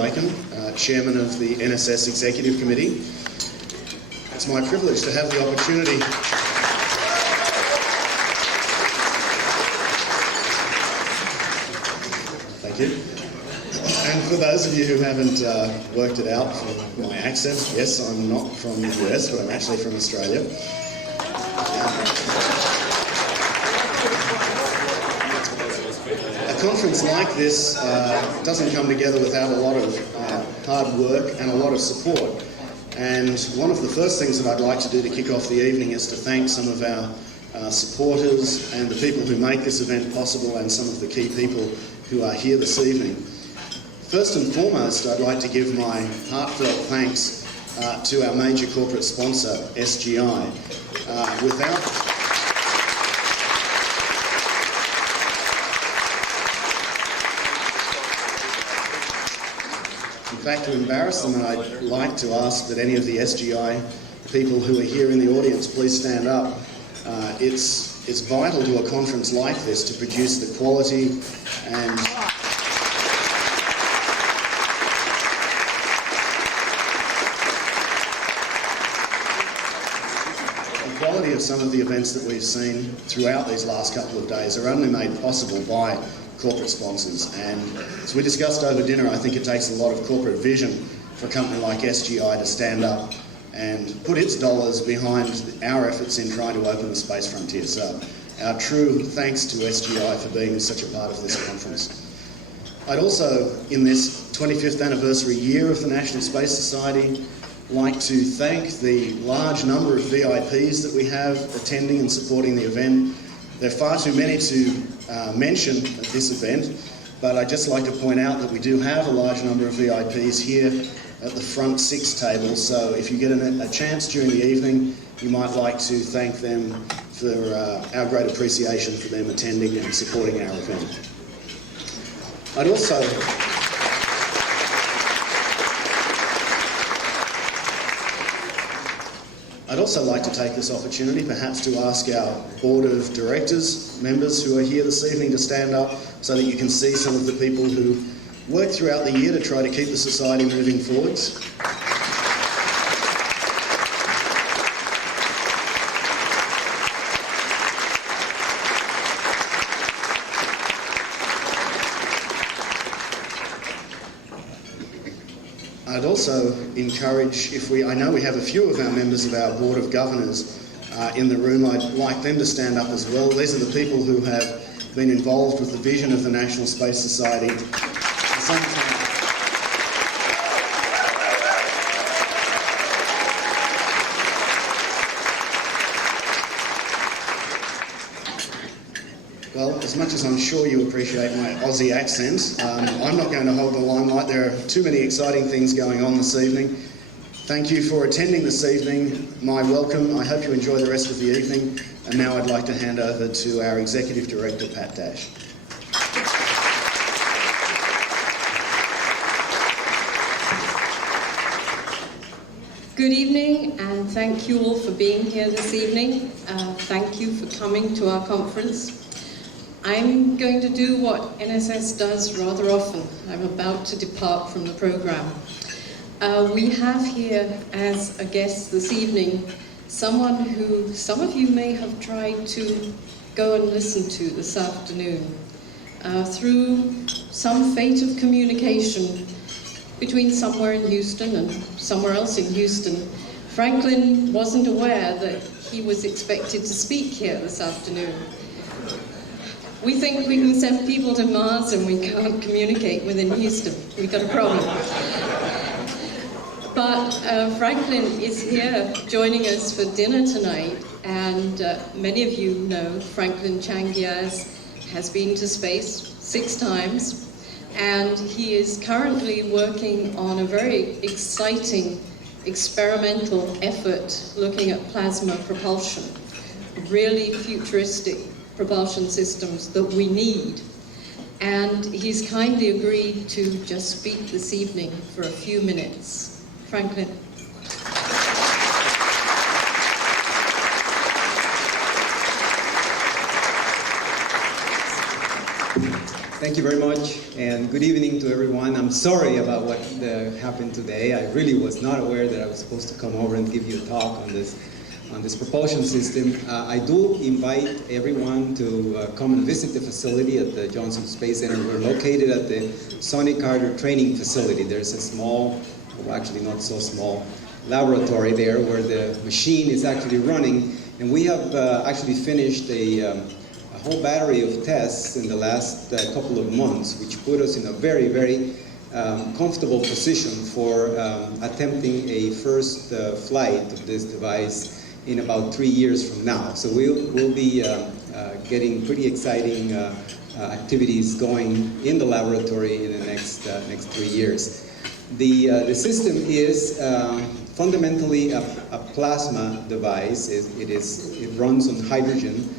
Ikin, Chairman of the NSS Executive Committee. It's my privilege to have the opportunity Thank you. And for those of you who haven't worked it out from my accent, yes, I'm not from the US, but I'm actually from Australia. A conference like this doesn't come together without a lot of hard work and a lot of support. And one of the first things that I'd like to do to kick off the evening is to thank some of our supporters and the people who make this event possible, and some of the key people who are here this evening. First and foremost, I'd like to give my heartfelt thanks to our major corporate sponsor, SGI. In fact, to embarrass them, I'd like to ask that any of the SGI people who are here in the audience please stand up. It's vital to a conference like this to produce the quality and of some of the events that we've seen throughout these last couple of days are only made possible by corporate sponsors. And as we discussed over dinner, I think it takes a lot of corporate vision for a company like SGI to stand up and put its dollars behind our efforts in trying to open the space frontier. So our true thanks to SGI for being such a part of this conference. I'd also, in this 25th anniversary year of the National Space Society, like to thank the large number of VIPs that we have attending and supporting the event. There are far too many to mention at this event, but I'd just like to point out that we do have a large number of VIPs here at the front 6 table, so if you get a chance during the evening, you might like to thank them for our great appreciation for them attending and supporting our event. I'd also like to take this opportunity perhaps to ask our Board of Directors members who are here this evening to stand up so that you can see some of the people who work throughout the year to try to keep the Society moving forwards. I'd also encourage, I know we have a few of our members of our Board of Governors in the room, I'd like them to stand up as well. These are the people who have been involved with the vision of the National Space Society. Well, as much as I'm sure you appreciate my Aussie accent, I'm not going to hold the limelight. There are too many exciting things going on this evening. Thank you for attending this evening. My welcome. I hope you enjoy the rest of the evening. And now I'd like to hand over to our Executive Director, Pat Dasch. Good evening, and thank you all for being here this evening. Thank you for coming to our conference. I'm going to do what NSS does rather often. I'm about to depart from the program. We have here as a guest this evening someone who some of you may have tried to go and listen to this afternoon. Through some fate of communication between somewhere in Houston and somewhere else in Houston, Franklin wasn't aware that he was expected to speak here this afternoon. We think we can send people to Mars and we can't communicate within Houston. We've got a problem. But Franklin is here joining us for dinner tonight, and many of you know Franklin Chang Diez has been to space 6 times, and he is currently working on a very exciting experimental effort looking at plasma propulsion, really futuristic propulsion systems that we need. And he's kindly agreed to just speak this evening for a few minutes. Franklin. Thank you very much, and good evening to everyone. I'm sorry about what happened today. I really was not aware that I was supposed to come over and give you a talk on this propulsion system. I do invite everyone to come and visit the facility at the Johnson Space Center. We're located at the Sonny Carter Training Facility. There's a small, well, actually not so small, laboratory there where the machine is actually running, and we have actually finished a whole battery of tests in the last couple of months, which put us in a very, very comfortable position for attempting a first flight of this device in about 3 years from now. So we'll be getting pretty exciting activities going in the laboratory in the next 3 years. The system is fundamentally a plasma device. It runs on hydrogen.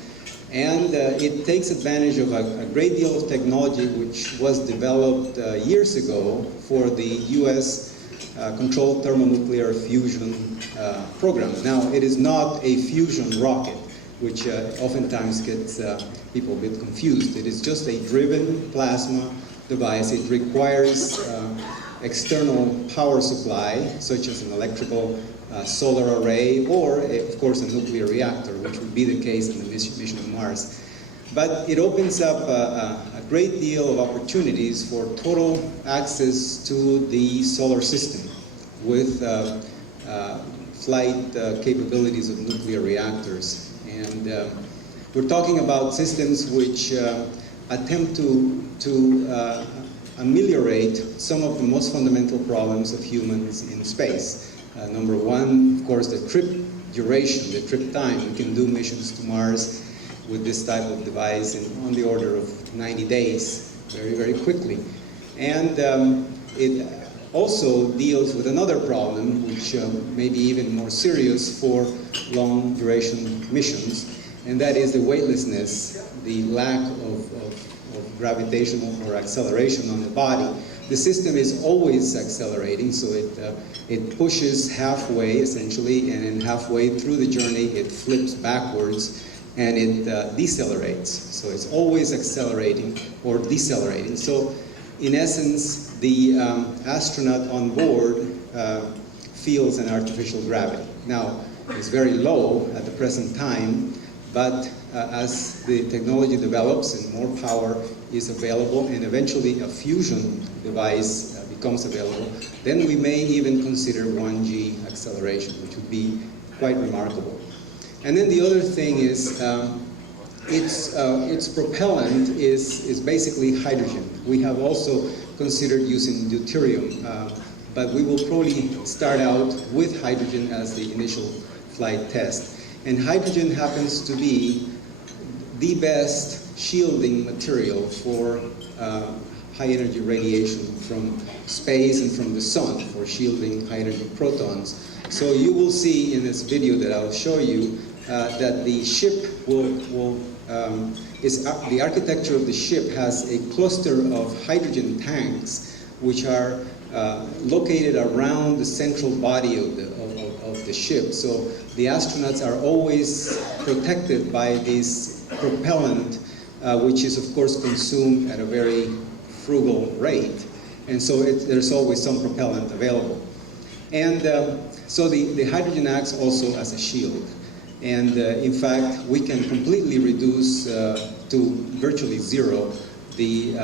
And it takes advantage of a great deal of technology which was developed years ago for the US Controlled Thermonuclear Fusion program. Now, it is not a fusion rocket, which oftentimes gets people a bit confused. It is just a driven plasma device. It requires external power supply, such as an electrical solar array, or of course a nuclear reactor, which would be the case in the mission of Mars. But it opens up a great deal of opportunities for total access to the solar system with flight capabilities of nuclear reactors. And we're talking about systems which attempt to ameliorate some of the most fundamental problems of humans in space. Number one, of course, the trip duration, the trip time. We can do missions to Mars with this type of device on the order of 90 days, very, very quickly. And it also deals with another problem, which may be even more serious for long duration missions, and that is the weightlessness, the lack of gravitational or acceleration on the body. The system is always accelerating, so it pushes halfway, essentially, and then halfway through the journey, it flips backwards, and it decelerates. So it's always accelerating or decelerating. So in essence, the astronaut on board feels an artificial gravity. Now, it's very low at the present time, but as the technology develops and more power is available, and eventually a fusion device becomes available, then we may even consider 1G acceleration, which would be quite remarkable. And then the other thing is its propellant is basically hydrogen. We have also considered using deuterium, but we will probably start out with hydrogen as the initial flight test. And hydrogen happens to be the best shielding material for high energy radiation from space and from the sun, for shielding high energy protons. So you will see in this video that I'll show you that the ship the architecture of the ship has a cluster of hydrogen tanks which are located around the central body of the ship. So the astronauts are always protected by this propellant, which is of course consumed at a very frugal rate. And so there's always some propellant available. And so the hydrogen acts also as a shield. And in fact, we can completely reduce to virtually zero the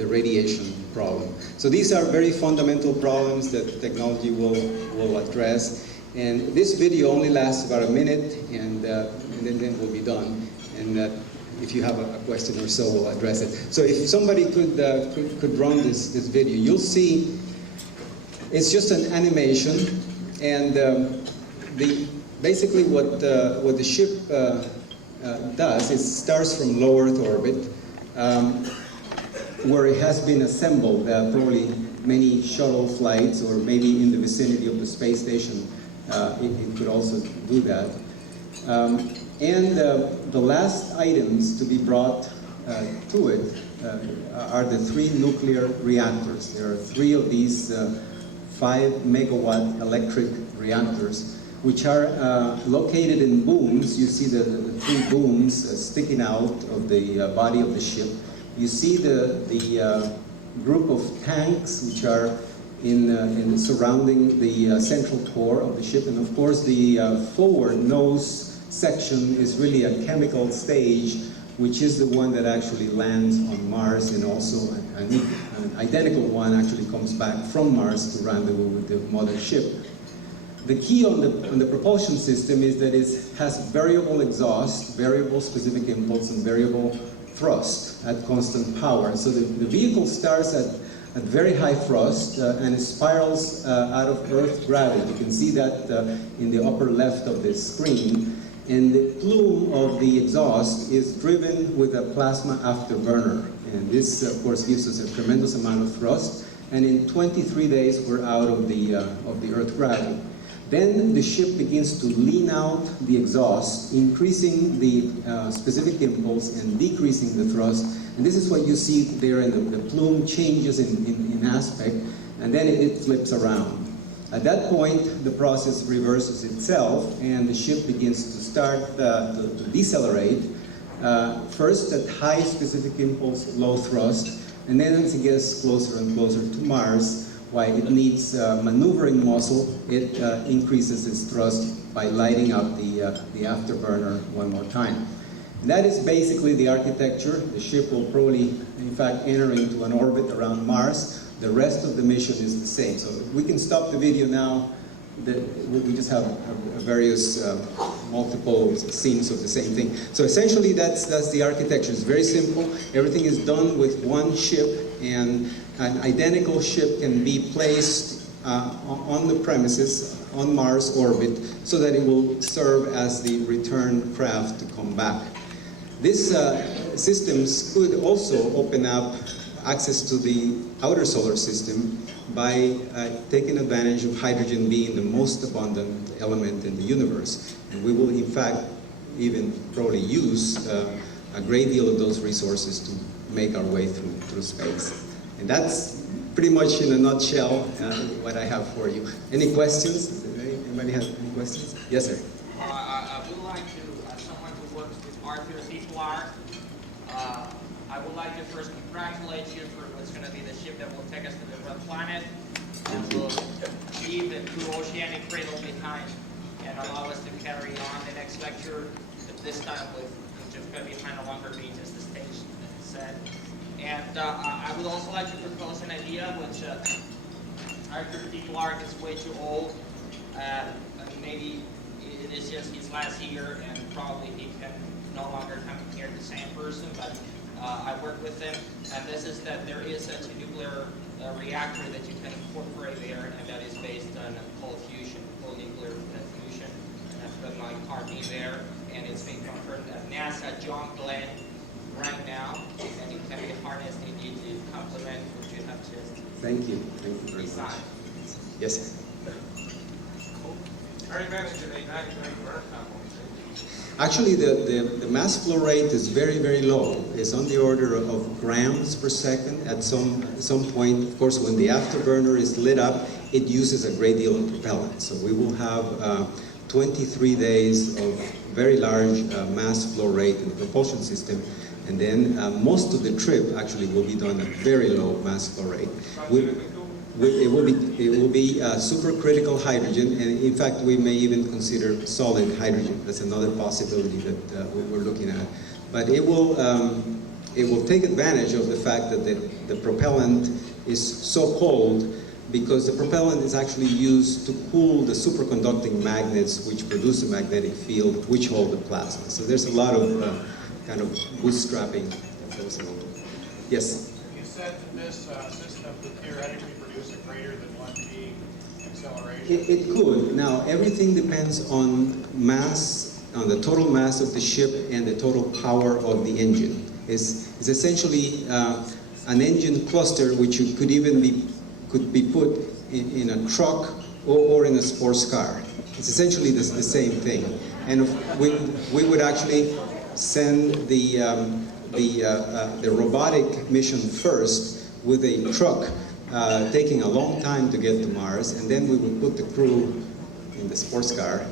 radiation problem. So these are very fundamental problems that the technology will address. And this video only lasts about a minute, and then we'll be done. And if you have a question or so, we'll address it. So if somebody could run this video, you'll see it's just an animation, and basically what the ship does is starts from low Earth orbit, where it has been assembled, probably many shuttle flights, or maybe in the vicinity of the space station, it could also do that. And the last items to be brought to it are the 3 nuclear reactors. There are 3 of these 5 megawatt electric reactors, which are located in booms. You see the 3 booms sticking out of the body of the ship. You see the group of tanks which are in surrounding the central core of the ship, and of course the forward nose section is really a chemical stage, which is the one that actually lands on Mars, and also an identical one actually comes back from Mars to rendezvous with the mother ship. The key on the propulsion system is that it has variable exhaust, variable specific impulse, and variable thrust at constant power. So the vehicle starts at very high thrust and it spirals out of Earth gravity. You can see that in the upper left of this screen. And the plume of the exhaust is driven with a plasma afterburner. And this, of course, gives us a tremendous amount of thrust. And in 23 days, we're out of the Earth gravity. Then the ship begins to lean out the exhaust, increasing the specific impulse and decreasing the thrust. And this is what you see there, and the plume changes in aspect, and then it flips around. At that point, the process reverses itself, and the ship begins to start to decelerate, first at high specific impulse, low thrust, and then as it gets closer and closer to Mars, why it needs maneuvering muscle, it increases its thrust by lighting up the afterburner one more time. And that is basically the architecture. The ship will probably, in fact, enter into an orbit around Mars. The rest of the mission is the same. So we can stop the video now. We just have various multiple scenes of the same thing. So essentially that's the architecture. It's very simple. Everything is done with one ship, and an identical ship can be placed on the premises on Mars orbit so that it will serve as the return craft to come back. These systems could also open up access to the outer solar system by taking advantage of hydrogen being the most abundant element in the universe. And we will, in fact, even probably use a great deal of those resources to make our way through space. And that's pretty much in a nutshell what I have for you. Any questions? Anybody have any questions? Yes, sir. I would like to, as someone who works with Arthur people I would like to first congratulate you for what's going to be the ship that will take us to the red planet and will leave the true oceanic cradle behind and allow us to carry on the next lecture, this time with just going to be behind a longer beach, as the stage said. And I would also like to propose an idea which Arthur P. Clarke is way too old. Maybe it is just his last year and probably he can no longer come here the same person, but I work with him, and this is that there is such a nuclear reactor that you can incorporate there, and that is based on cold fusion, cold nuclear fusion. And I've got my Kirby there, and it's being confirmed at NASA John Glenn right now, and it can be harnessed indeed to complement what you have just Thank you. Thank you very much. Yes, sir. How do you manage an 899 burn company? Actually, the mass flow rate is very, very low. It's on the order of grams per second. At some point, of course, when the afterburner is lit up, it uses a great deal of propellant. So we will have 23 days of very large mass flow rate in the propulsion system. And then most of the trip actually will be done at very low mass flow rate. It will be supercritical hydrogen, and in fact we may even consider solid hydrogen. That's another possibility that we're looking at. But it will take advantage of the fact that the propellant is so cold, because the propellant is actually used to cool the superconducting magnets which produce a magnetic field which hold the plasma. So there's a lot of kind of bootstrapping that goes along. Yes? You said that this system could theoretically produce a greater than 1g acceleration. It could. Now, everything depends on mass, on the total mass of the ship and the total power of the engine. It's essentially an engine cluster which could be put in a truck or in a sports car. It's essentially the same thing. And we would actually send the robotic mission first with a truck taking a long time to get to Mars, and then we would put the crew in the sports car.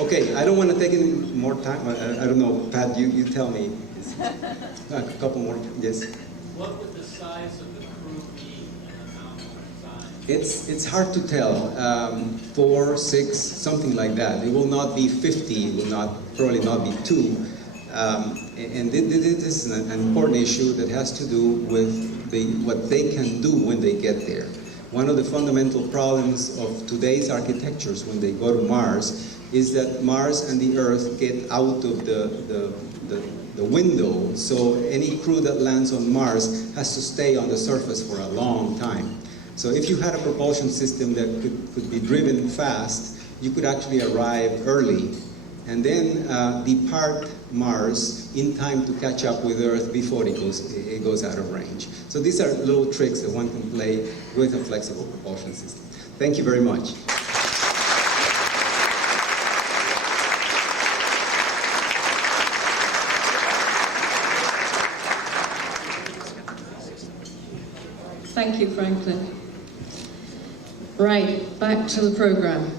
Okay, I don't want to take any more time. I don't know, Pat, you tell me. A couple more, yes. What would the size of the crew be and the nominal size? It's hard to tell. 4, 6, something like that. It will not be 50. It will probably not be 2. And this is an important issue that has to do with what they can do when they get there. One of the fundamental problems of today's architectures when they go to Mars is that Mars and the Earth get out of the window, so any crew that lands on Mars has to stay on the surface for a long time. So if you had a propulsion system that could be driven fast, you could actually arrive early and then depart Mars in time to catch up with Earth before it goes out of range. So these are little tricks that one can play with a flexible propulsion system. Thank you very much. Thank you, Franklin. Right, back to the program.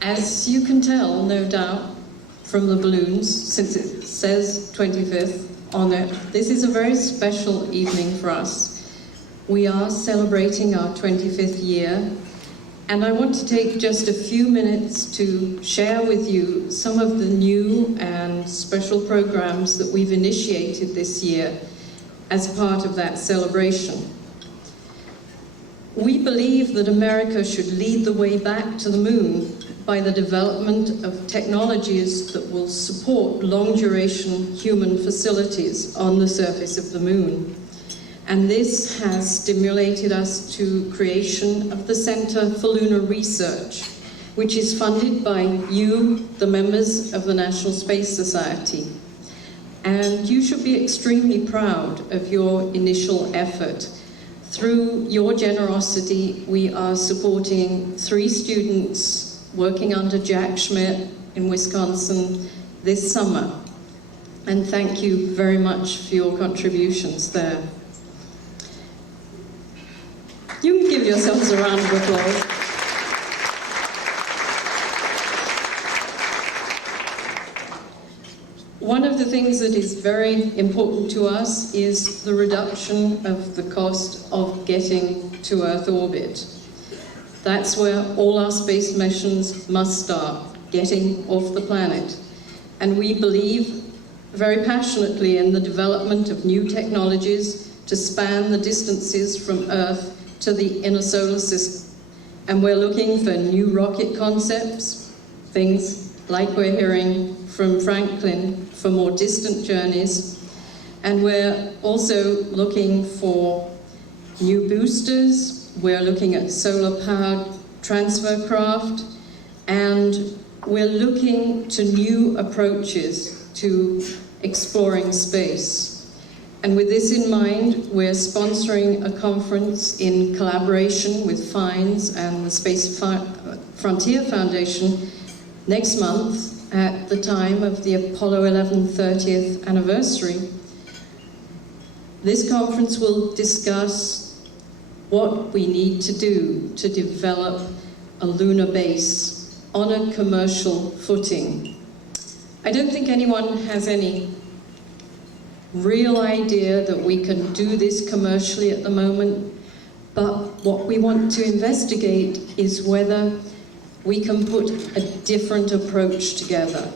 As you can tell, no doubt, from the balloons, since it says 25th on it, this is a very special evening for us. We are celebrating our 25th year, and I want to take just a few minutes to share with you some of the new and special programs that we've initiated this year as part of that celebration. We believe that America should lead the way back to the moon by the development of technologies that will support long-duration human facilities on the surface of the moon. And this has stimulated us to creation of the Center for Lunar Research, which is funded by you, the members of the National Space Society. And you should be extremely proud of your initial effort. Through your generosity, we are supporting 3 students working under Jack Schmidt in Wisconsin this summer. And thank you very much for your contributions there. You can give yourselves a round of applause. One of the things that is very important to us is the reduction of the cost of getting to Earth orbit. That's where all our space missions must start, getting off the planet. And we believe very passionately in the development of new technologies to span the distances from Earth to the inner solar system. And we're looking for new rocket concepts, things like we're hearing from Franklin for more distant journeys. And we're also looking for new boosters. We're looking at solar-powered transfer craft, and we're looking to new approaches to exploring space. And with this in mind, we're sponsoring a conference in collaboration with FINES and the Space Frontier Foundation next month at the time of the Apollo 11 30th anniversary. This conference will discuss what we need to do to develop a lunar base on a commercial footing. I don't think anyone has any real idea that we can do this commercially at the moment, but what we want to investigate is whether we can put a different approach together.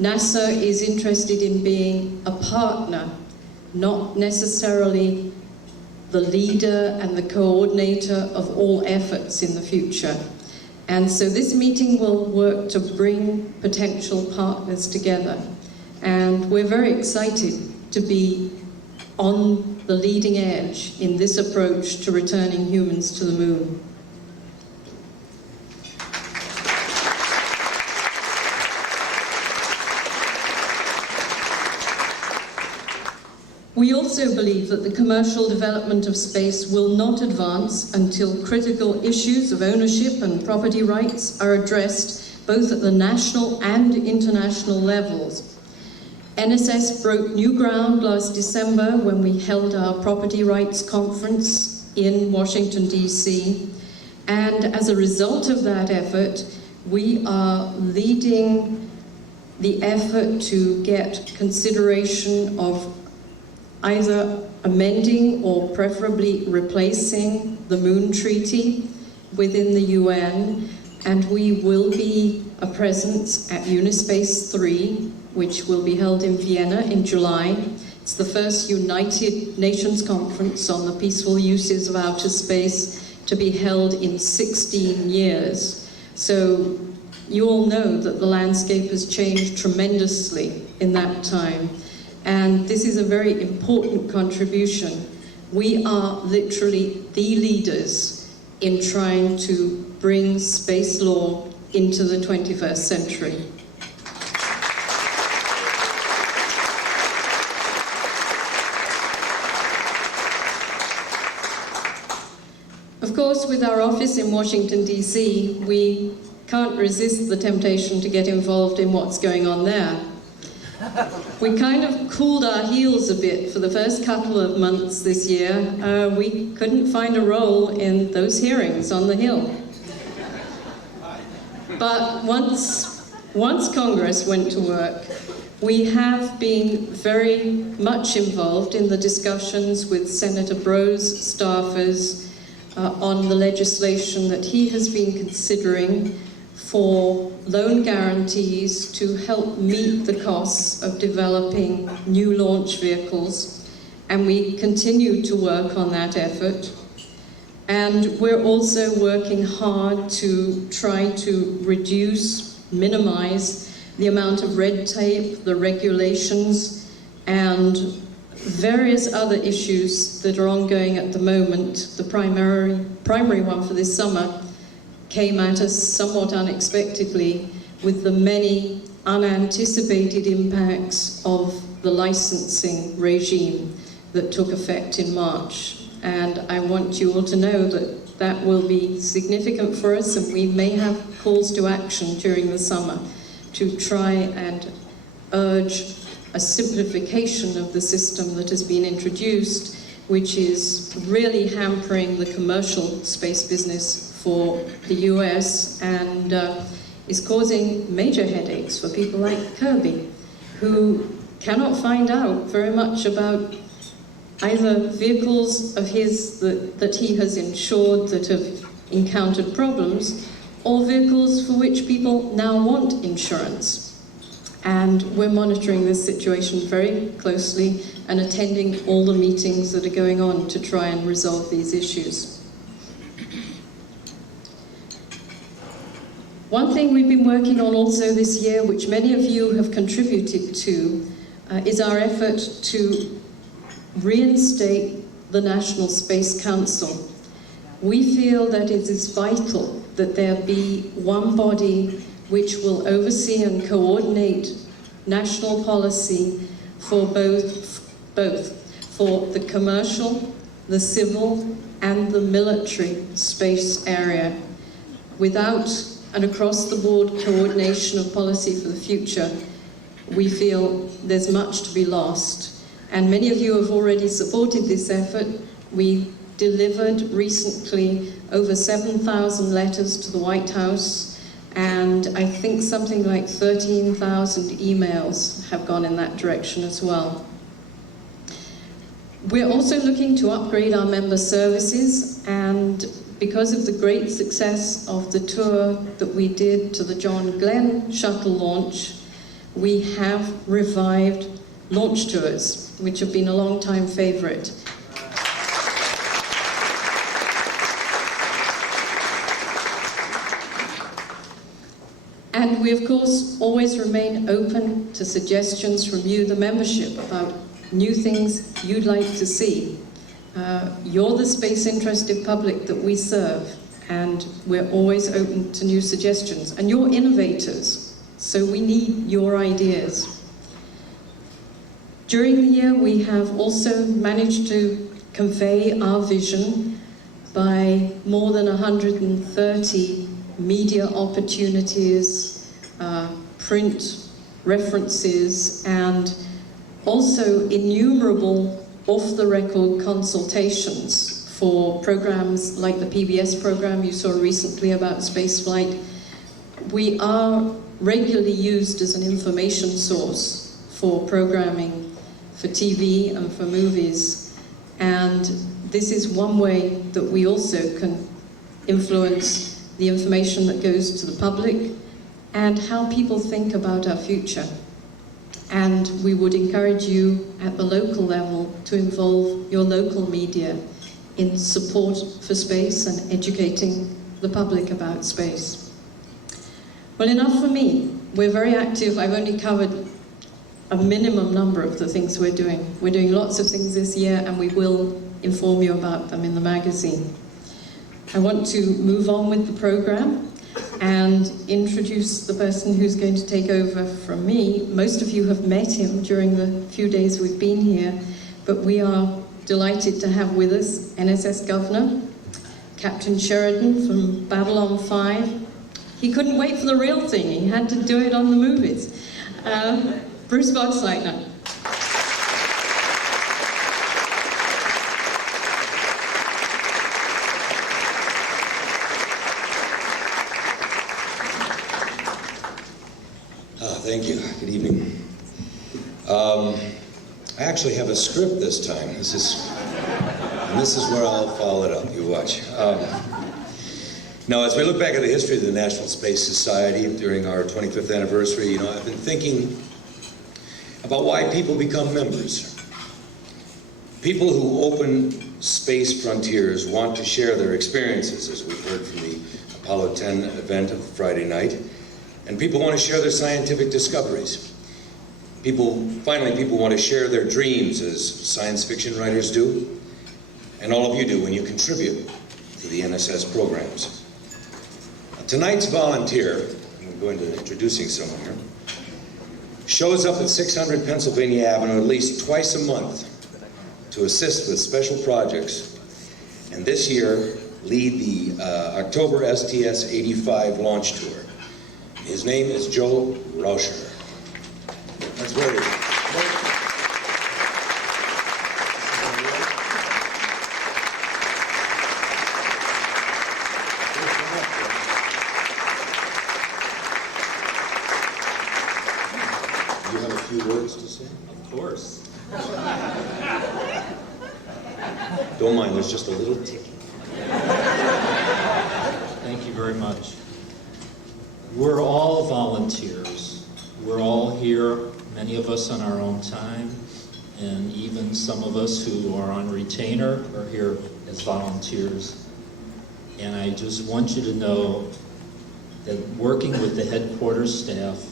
NASA is interested in being a partner, not necessarily the leader and the coordinator of all efforts in the future. And so this meeting will work to bring potential partners together. And we're very excited to be on the leading edge in this approach to returning humans to the moon. We also believe that the commercial development of space will not advance until critical issues of ownership and property rights are addressed both at the national and international levels. NSS broke new ground last December when we held our property rights conference in Washington, D.C. And as a result of that effort, we are leading the effort to get consideration of either amending or preferably replacing the Moon Treaty within the UN, and we will be a presence at Unispace 3, which will be held in Vienna in July. It's the first United Nations conference on the peaceful uses of outer space to be held in 16 years. So you all know that the landscape has changed tremendously in that time. And this is a very important contribution. We are literally the leaders in trying to bring space law into the 21st century. Of course, with our office in Washington, D.C., we can't resist the temptation to get involved in what's going on there. We kind of cooled our heels a bit for the first couple of months this year. We couldn't find a role in those hearings on the Hill. But once Congress went to work, we have been very much involved in the discussions with Senator Bro's staffers on the legislation that he has been considering for loan guarantees to help meet the costs of developing new launch vehicles. And we continue to work on that effort. And we're also working hard to try to minimize the amount of red tape, the regulations, and various other issues that are ongoing at the moment. The primary one for this summer came at us somewhat unexpectedly with the many unanticipated impacts of the licensing regime that took effect in March. And I want you all to know that that will be significant for us, and we may have calls to action during the summer to try and urge a simplification of the system that has been introduced, which is really hampering the commercial space business for the US and is causing major headaches for people like Kirby, who cannot find out very much about either vehicles of his that he has insured that have encountered problems, or vehicles for which people now want insurance. And we're monitoring this situation very closely and attending all the meetings that are going on to try and resolve these issues. One thing we've been working on also this year, which many of you have contributed to, is our effort to reinstate the National Space Council. We feel that it is vital that there be one body which will oversee and coordinate national policy for both for the commercial, the civil, and the military space area. Without an across-the-board coordination of policy for the future, we feel there's much to be lost. And many of you have already supported this effort. We delivered recently over 7,000 letters to the White House, and I think something like 13,000 emails have gone in that direction as well. We're also looking to upgrade our member services, and because of the great success of the tour that we did to the John Glenn shuttle launch, we have revived launch tours, which have been a long-time favorite. And we, of course, always remain open to suggestions from you, the membership, about new things you'd like to see. You're the space-interested public that we serve, and we're always open to new suggestions. And you're innovators, so we need your ideas. During the year, we have also managed to convey our vision by more than 130 media opportunities, print references, and also innumerable off-the-record consultations for programs like the PBS program you saw recently about spaceflight. We are regularly used as an information source for programming, for TV and for movies, and this is one way that we also can influence the information that goes to the public and how people think about our future. And we would encourage you at the local level to involve your local media in support for space and educating the public about space. Well, enough for me. We're very active. I've only covered a minimum number of the things we're doing. We're doing lots of things this year, and we will inform you about them in the magazine. I want to move on with the program and introduce the person who's going to take over from me. Most of you have met him during the few days we've been here, but we are delighted to have with us NSS Governor, Captain Sheridan from Babylon 5. He couldn't wait for the real thing, he had to do it on the movies. Bruce Boxleitner. Thank you. Good evening. I actually have a script this time. This is where I'll follow it up. You watch. Now, as we look back at the history of the National Space Society during our 25th anniversary, I've been thinking about why people become members. People who open space frontiers want to share their experiences, as we've heard from the Apollo 10 event of Friday night. And people want to share their scientific discoveries. People want to share their dreams, as science fiction writers do, and all of you do when you contribute to the NSS programs. Tonight's volunteer, I'm going to introducing someone here, shows up at 600 Pennsylvania Avenue at least twice a month to assist with special projects, and this year lead the October STS 85 launch tour. His name is Joe Rauscher. That's very good. Do you have a few words to say? Of course. Don't mind, there's just a little ticking. Thank you very much. We're all volunteers. We're all here, many of us on our own time, and even some of us who are on retainer are here as volunteers. And I just want you to know that working with the headquarters staff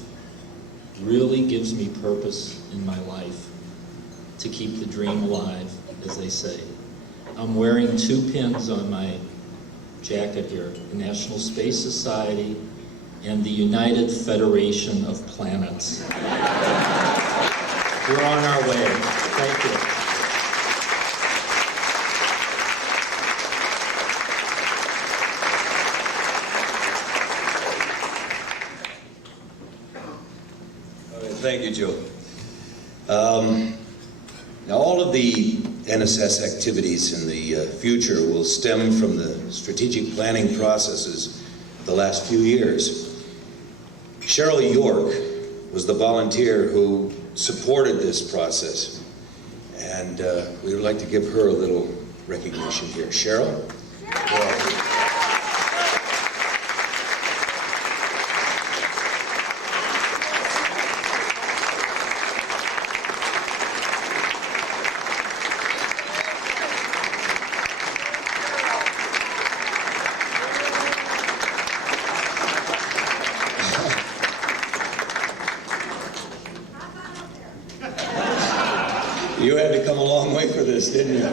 really gives me purpose in my life to keep the dream alive, as they say. I'm wearing 2 pins on my jacket here, the National Space Society and the United Federation of Planets. We're on our way. Thank you. Thank you, Joe. Now, all of the NSS activities in the future will stem from the strategic planning processes of the last few years. Cheryl York was the volunteer who supported this process, and we would like to give her a little recognition here. Cheryl? You had to come a long way for this, didn't you? I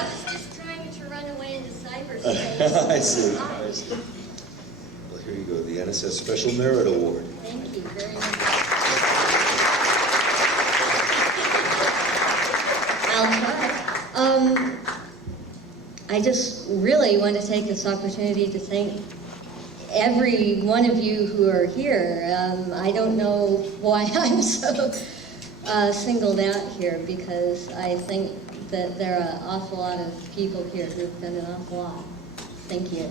was just trying to run away into cyberspace. I see. Well, here you go, the NSS Special Merit Award. Thank you very much. I'll try. I just really want to take this opportunity to thank every one of you who are here. I don't know why I'm so singled out here, because I think that there are an awful lot of people here who've done an awful lot. Thank you.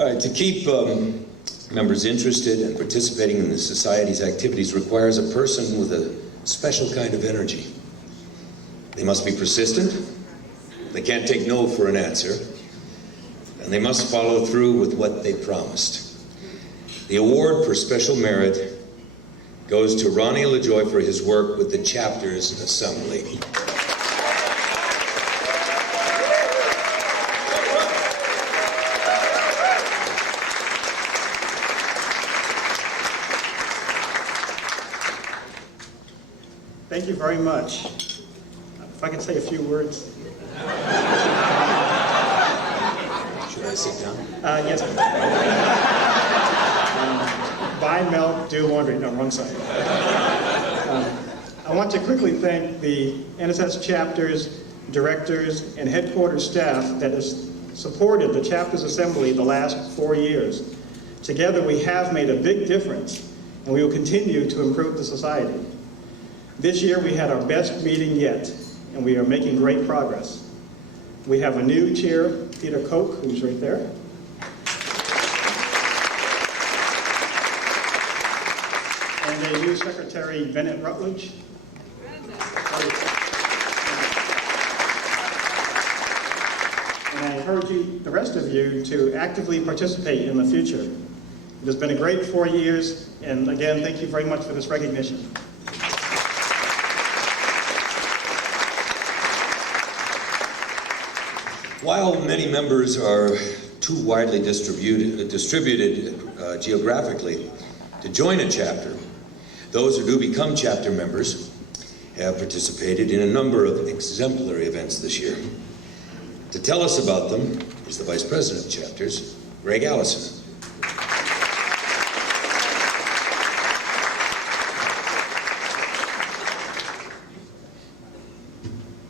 All right, to keep members interested and participating in the Society's activities requires a person with a special kind of energy. They must be persistent, they can't take no for an answer, and they must follow through with what they promised. The award for special merit goes to Ronnie LaJoy for his work with the Chapters Assembly. Thank you very much. If I can say a few words. Should I sit down? Yes. Buy milk, do laundry. No, wrong side. I want to quickly thank the NSS chapters, directors, and headquarters staff that has supported the Chapters Assembly the last 4 years. Together we have made a big difference, and we will continue to improve the society. This year we had our best meeting yet, and we are making great progress. We have a new chair, Peter Koch, who's right there. And a new secretary, Bennett Rutledge. And I encourage you, the rest of you, to actively participate in the future. It has been a great 4 years, and again, thank you very much for this recognition. While many members are too widely distributed geographically to join a chapter, those who do become chapter members have participated in a number of exemplary events this year. To tell us about them is the Vice President of Chapters, Greg Allison.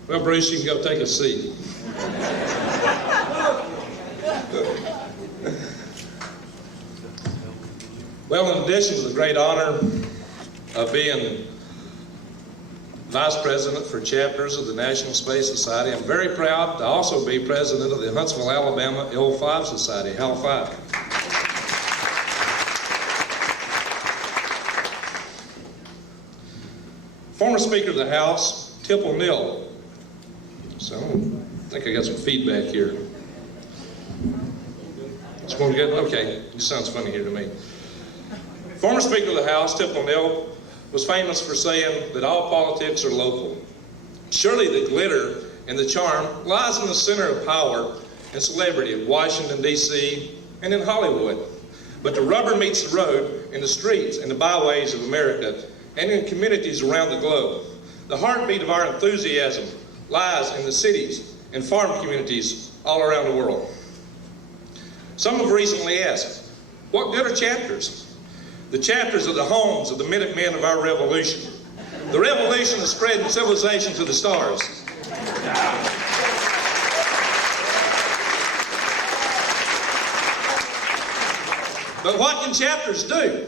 Well, Bruce, you can go take a seat. Well, in addition to the great honor of being Vice President for Chapters of the National Space Society, I'm very proud to also be President of the Huntsville, Alabama L5 Society, HAL 5. Former Speaker of the House, Tip O'Neill. So, I think I got some feedback here. It's going good? Okay, this sounds funny here to me. Former Speaker of the House, Tip O'Neill, was famous for saying that all politics are local. Surely the glitter and the charm lies in the center of power and celebrity of Washington, D.C. and in Hollywood. But the rubber meets the road in the streets and the byways of America and in communities around the globe. The heartbeat of our enthusiasm lies in the cities and farm communities all around the world. Some have recently asked, what good are chapters? The chapters are the homes of the Minutemen of our revolution. The revolution is spreading civilization to the stars. But what can chapters do?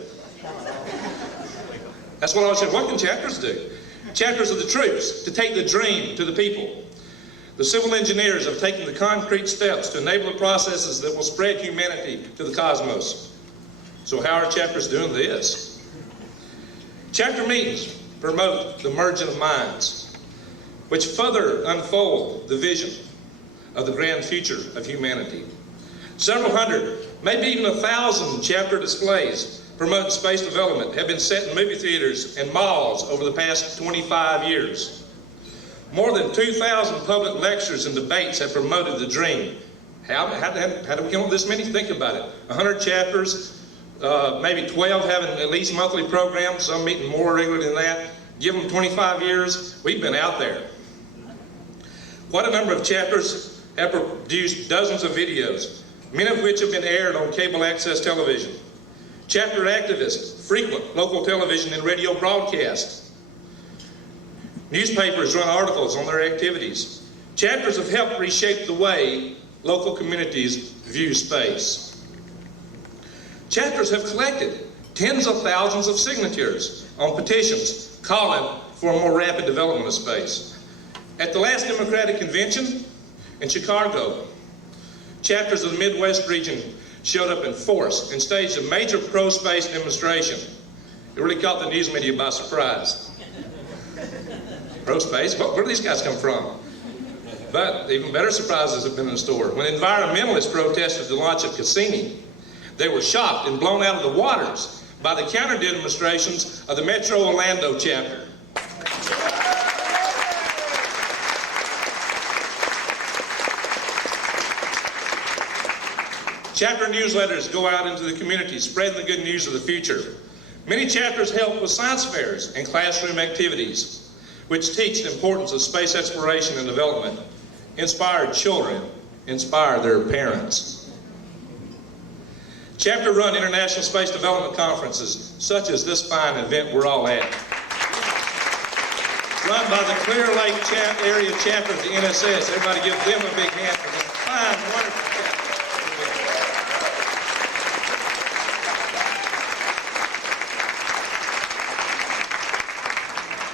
That's what I said. What can chapters do? Chapters are the troops to take the dream to the people. The civil engineers have taken the concrete steps to enable the processes that will spread humanity to the cosmos. So how are chapters doing this? Chapter meetings promote the merging of minds, which further unfold the vision of the grand future of humanity. Several hundred, maybe even 1,000 chapter displays promoting space development have been set in movie theaters and malls over the past 25 years. More than 2,000 public lectures and debates have promoted the dream. How do we come up with this many? Think about it. 100 chapters, maybe 12 having at least monthly programs, some meeting more regularly than that. Give them 25 years, we've been out there. Quite a number of chapters have produced dozens of videos, many of which have been aired on cable access television. Chapter activists frequent local television and radio broadcasts. Newspapers run articles on their activities. Chapters have helped reshape the way local communities view space. Chapters have collected tens of thousands of signatures on petitions calling for a more rapid development of space. At the last Democratic Convention in Chicago, chapters of the Midwest region showed up in force and staged a major pro-space demonstration. It really caught the news media by surprise. Pro-space? Where do these guys come from? But even better surprises have been in store. When environmentalists protested the launch of Cassini, they were shocked and blown out of the waters by the counter-demonstrations of the Metro Orlando chapter. Chapter newsletters go out into the community, spreading the good news of the future. Many chapters help with science fairs and classroom activities, which teach the importance of space exploration and development. Inspired children inspire their parents. Chapter-run international space development conferences, such as this fine event we're all at, run by the Clear Lake area chapter of the NSS. Everybody give them a big hand for this fine, wonderful chapter.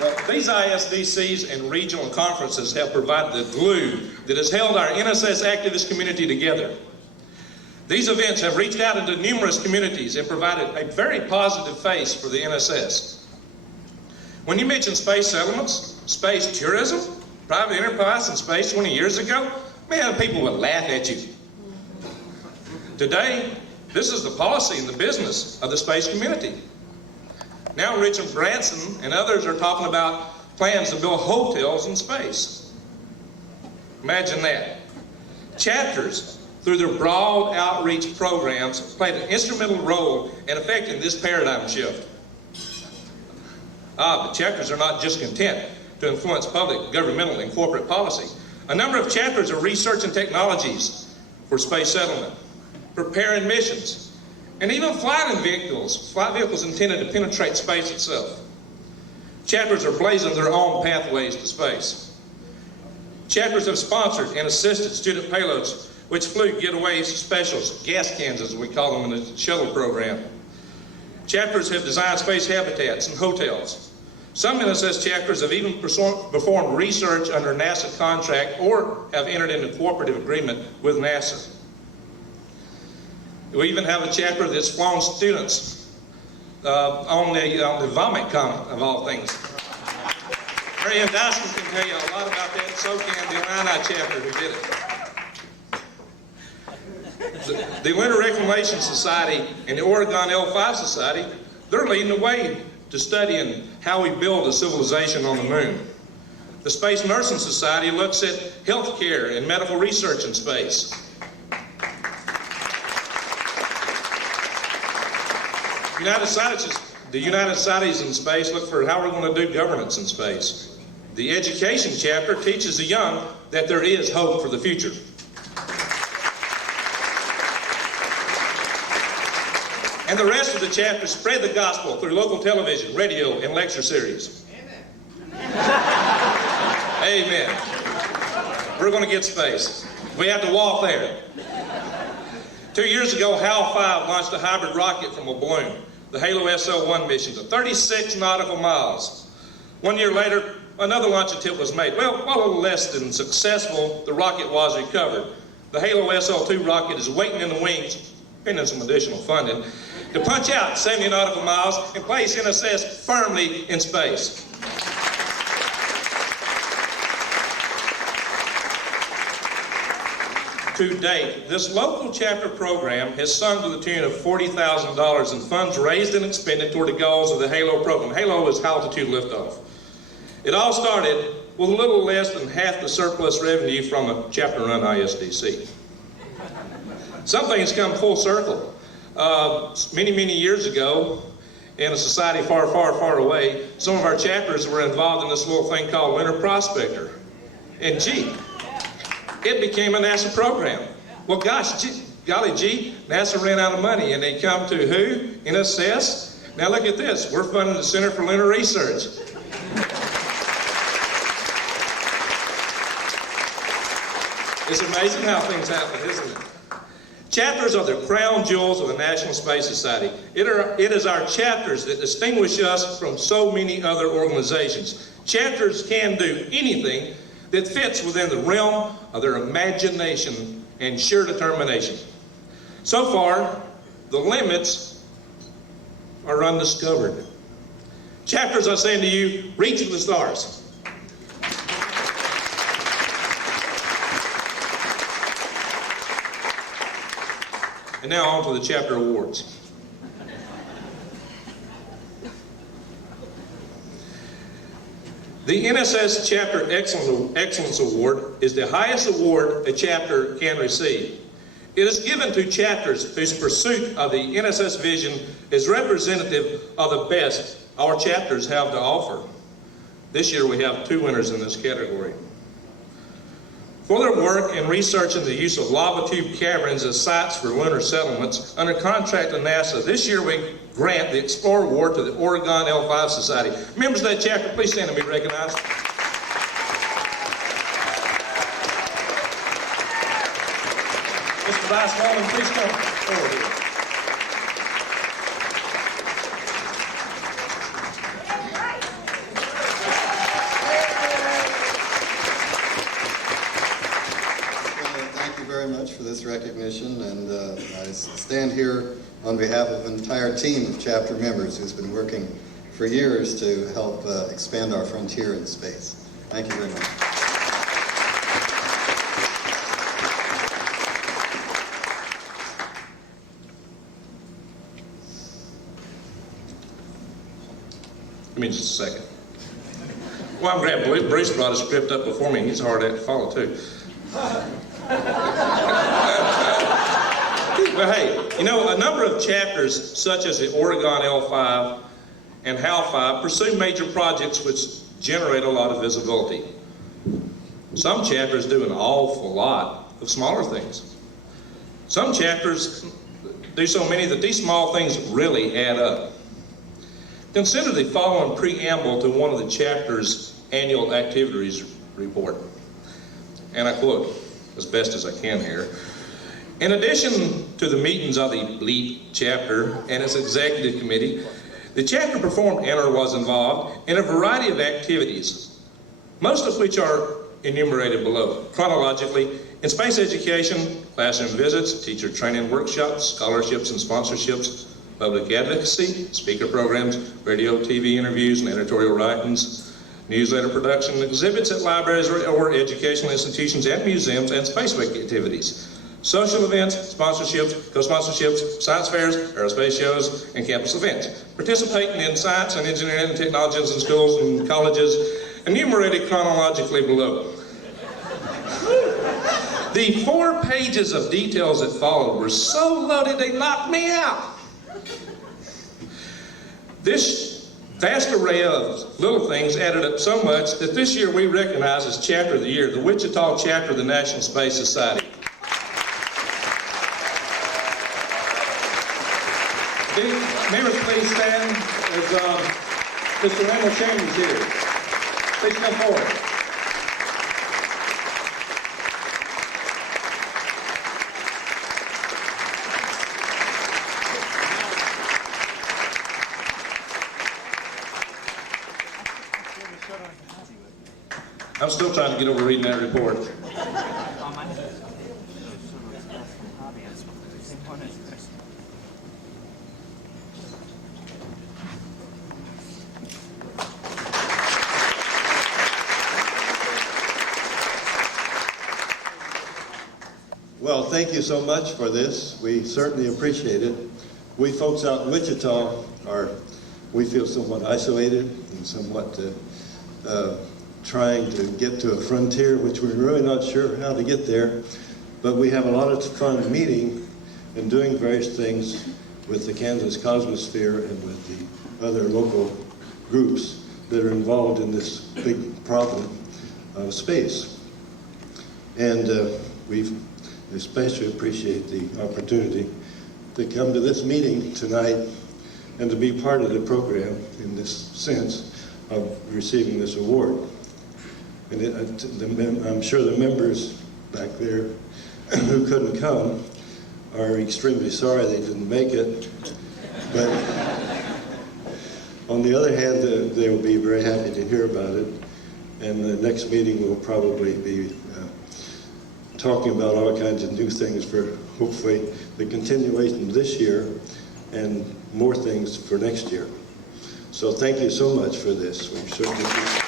Well, these ISDCs and regional conferences have provided the glue that has held our NSS activist community together. These events have reached out into numerous communities and provided a very positive face for the NSS. When you mention space settlements, space tourism, private enterprise in space 20 years ago, man, people would laugh at you. Today, this is the policy and the business of the space community. Now Richard Branson and others are talking about plans to build hotels in space. Imagine that. Chapters, through their broad outreach programs, played an instrumental role in affecting this paradigm shift. But chapters are not just content to influence public, governmental, and corporate policy. A number of chapters are researching technologies for space settlement, preparing missions, and even flight vehicles intended to penetrate space itself. Chapters are blazing their own pathways to space. Chapters have sponsored and assisted student payloads which flew getaway specials, gas cans as we call them in the shuttle program. Chapters have designed space habitats and hotels. Some NSS chapters have even performed research under NASA contract or have entered into cooperative agreement with NASA. We even have a chapter that's flown students on the vomit comet, of all things. Dasch can tell you a lot about that, and so can the Illini chapter who did it. The Lunar Reclamation Society and the Oregon L5 Society, they're leading the way to studying how we build a civilization on the moon. The Space Nursing Society looks at healthcare and medical research in space. The United Societies in space look for how we're going to do governance in space. The education chapter teaches the young that there is hope for the future. And the rest of the chapters spread the gospel through local television, radio, and lecture series. Amen. We're going to get space. We have to walk there. 2 years ago, HAL 5 launched a hybrid rocket from a balloon, the Halo SL-1 mission, to 36 nautical miles. 1 year later, another launch attempt was made. Well, a little less than successful, the rocket was recovered. The Halo SL-2 rocket is waiting in the wings, pending some additional funding, to punch out 70 nautical miles and place NSS firmly in space. To date, this local chapter program has sung to the tune of $40,000 in funds raised and expended toward the goals of the HALO program. HALO is High Altitude Liftoff. It all started with a little less than half the surplus revenue from a chapter-run ISDC. Some things come full circle. Many years ago, in a society far, far, far away, some of our chapters were involved in this little thing called Lunar Prospector. And gee, it became a NASA program. Well, gosh, golly gee, NASA ran out of money, and they come to who? NSS? Now look at this. We're funding the Center for Lunar Research. It's amazing how things happen, isn't it? Chapters are the crown jewels of the National Space Society. It is our chapters that distinguish us from so many other organizations. Chapters can do anything that fits within the realm of their imagination and sheer determination. So far, the limits are undiscovered. Chapters, I say to you, reach for the stars. And now on to the chapter awards. The NSS Chapter Excellence Award is the highest award a chapter can receive. It is given to chapters whose pursuit of the NSS vision is representative of the best our chapters have to offer. This year we have 2 winners in this category. For their work in researching the use of lava tube caverns as sites for lunar settlements under contract to NASA, this year we grant the Explorer Award to the Oregon L5 Society. Members of that chapter, please stand and be recognized. Mr. Vice Chairman, please come forward here. For this recognition, and I stand here on behalf of an entire team of chapter members who's been working for years to help expand our frontier in space. Thank you very much. Give me just a second. Well, I'm glad Bruce brought a script up before me. He's hard to follow too. Well, hey, you know, a number of chapters, such as the Oregon L5 and HAL 5, pursue major projects which generate a lot of visibility. Some chapters do an awful lot of smaller things. Some chapters do so many that these small things really add up. Consider the following preamble to one of the chapter's annual activities report. And I quote, as best as I can here. In addition to the meetings of the elite chapter and its executive committee, the chapter performed and or was involved in a variety of activities, most of which are enumerated below. Chronologically, in space education, classroom visits, teacher training workshops, scholarships and sponsorships, public advocacy, speaker programs, radio, TV interviews, and editorial writings, newsletter production, exhibits at libraries or educational institutions and museums, and space week activities. Social events, sponsorships, co-sponsorships, science fairs, aerospace shows, and campus events. Participating in science and engineering and technologies in schools and colleges, enumerated chronologically below. The 4 pages of details that followed were so loaded they knocked me out. This vast array of little things added up so much that this year we recognize as Chapter of the Year, the Wichita Chapter of the National Space Society. Members, please stand as Mr. Wernher Chang is here. Please come forward. I'm still trying to get over reading that report. Well, thank you so much for this. We certainly appreciate it. We folks out in Wichita we feel somewhat isolated and somewhat trying to get to a frontier, which we're really not sure how to get there. But we have a lot of fun meeting and doing various things with the Kansas Cosmosphere and with the other local groups that are involved in this big problem of space. And we especially appreciate the opportunity to come to this meeting tonight and to be part of the program in this sense of receiving this award. And I'm sure the members back there who couldn't come are extremely sorry they didn't make it. But on the other hand, they will be very happy to hear about it. And the next meeting will probably be talking about all kinds of new things for hopefully the continuation this year and more things for next year. So thank you so much for this. We certainly appreciate it.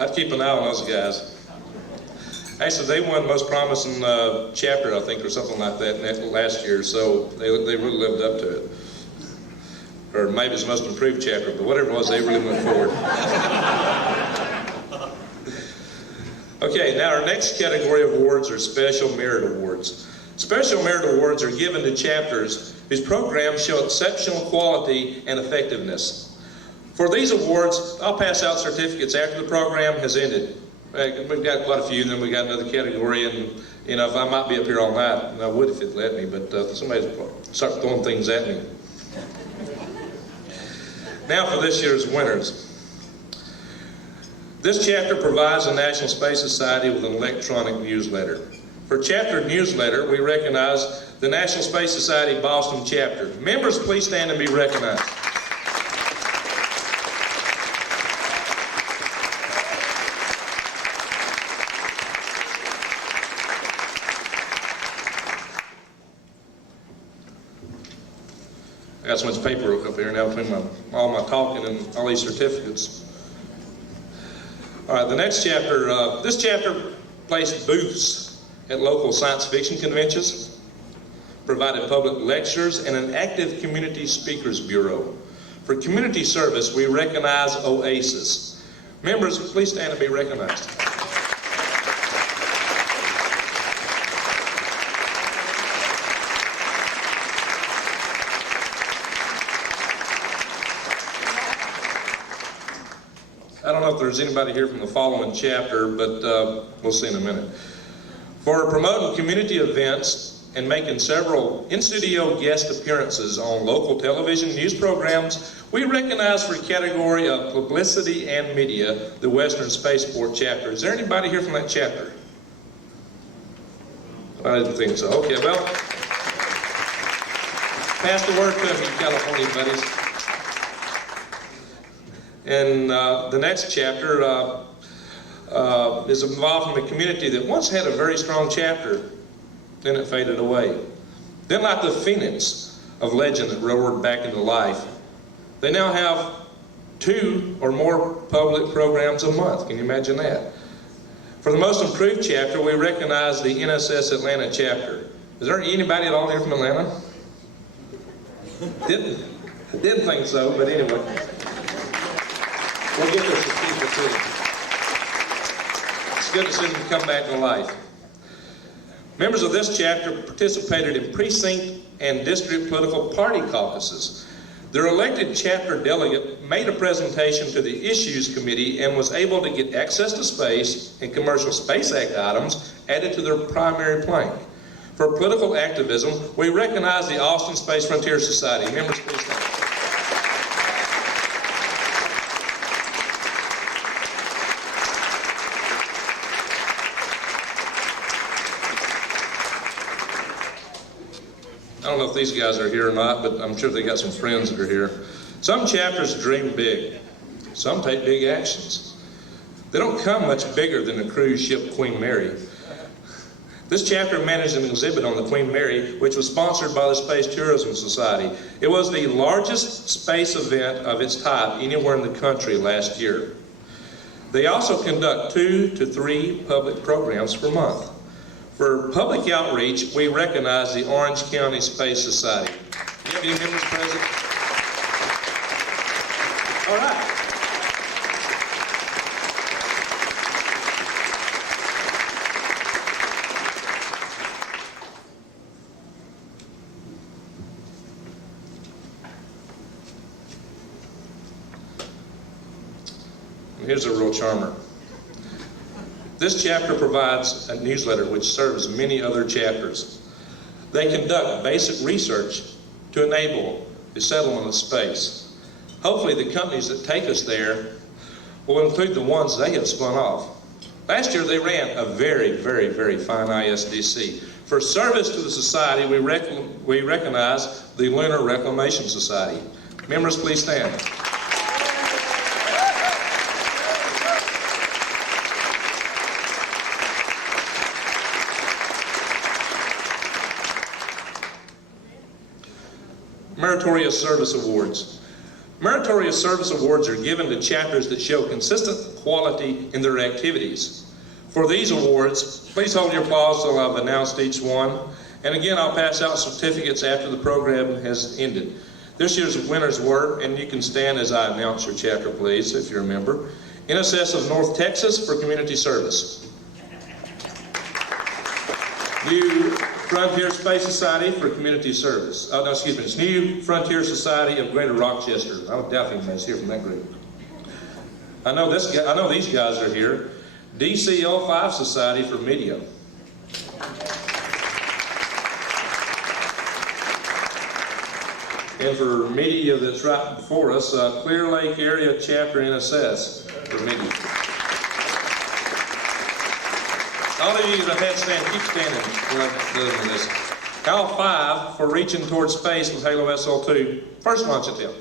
I'd keep an eye on those guys. Actually, they won most promising chapter, I think, or something like that last year, so they really lived up to it. Or maybe it's the most improved chapter, but whatever it was, they really went forward. Okay, now our next category of awards are Special Merit Awards. Special Merit Awards are given to chapters whose programs show exceptional quality and effectiveness. For these awards, I'll pass out certificates after the program has ended. We've got quite a few, and then we got another category, and you know, if I might be up here all night, and I would if it let me, but somebody's start throwing things at me. Now for this year's winners. This chapter provides the National Space Society with an electronic newsletter. For chapter newsletter, we recognize the National Space Society Boston chapter. Members, please stand and be recognized. I got so much paperwork up here now between all my talking and all these certificates. All right, the next chapter, this chapter placed booths at local science fiction conventions, provided public lectures, and an active community speakers bureau. For community service, we recognize OASIS. Members, please stand and be recognized. I don't know if there's anybody here from the following chapter, but we'll see in a minute. For promoting community events and making several in-studio guest appearances on local television news programs, we recognize for category of publicity and media the Western Spaceport chapter. Is there anybody here from that chapter? I didn't think so. Okay, well, pass the word to them, you California buddies. And the next chapter is involved in a community that once had a very strong chapter, then it faded away. Then, like the phoenix of legend that roared back into life, they now have 2 or more public programs a month. Can you imagine that? For the most improved chapter, we recognize the NSS Atlanta chapter. Is there anybody at all here from Atlanta? Didn't think so, but anyway. We'll get this to people too. It's good to see them come back to life. Members of this chapter participated in precinct and district political party caucuses. Their elected chapter delegate made a presentation to the Issues Committee and was able to get access to space and Commercial Space Act items added to their primary plank. For political activism, we recognize the Austin Space Frontier Society. Members, please stand. I don't know if these guys are here or not, but I'm sure they got some friends that are here. Some chapters dream big. Some take big actions. They don't come much bigger than the cruise ship Queen Mary. This chapter managed an exhibit on the Queen Mary, which was sponsored by the Space Tourism Society. It was the largest space event of its type anywhere in the country last year. They also conduct 2 to 3 public programs per month. For public outreach, we recognize the Orange County Space Society. Do you have any members present? All right. And here's a real charmer. This chapter provides a newsletter which serves many other chapters. They conduct basic research to enable is settlement of space. Hopefully the companies that take us there will include the ones they have spun off. Last year they ran a very, very, very fine ISDC. For service to the society, we recognize the Lunar Reclamation Society. Members, please stand. Meritorious Service Awards. Meritorious Service Awards are given to chapters that show consistent quality in their activities. For these awards, please hold your applause till I've announced each one. And again, I'll pass out certificates after the program has ended. This year's winners were, and you can stand as I announce your chapter, please, if you're a member, NSS of North Texas for community service. New Frontier Space Society for community service. Oh, no, excuse me. It's New Frontier Society of Greater Rochester. I don't doubt anybody's here from that group. I know these guys are here. DCL5 Society for media. And for media that's right before us, Clear Lake Area Chapter NSS for media. All of you that have had stand, keep standing like doing this. Cal 5 for reaching towards space with Halo SL2. First launch attempt.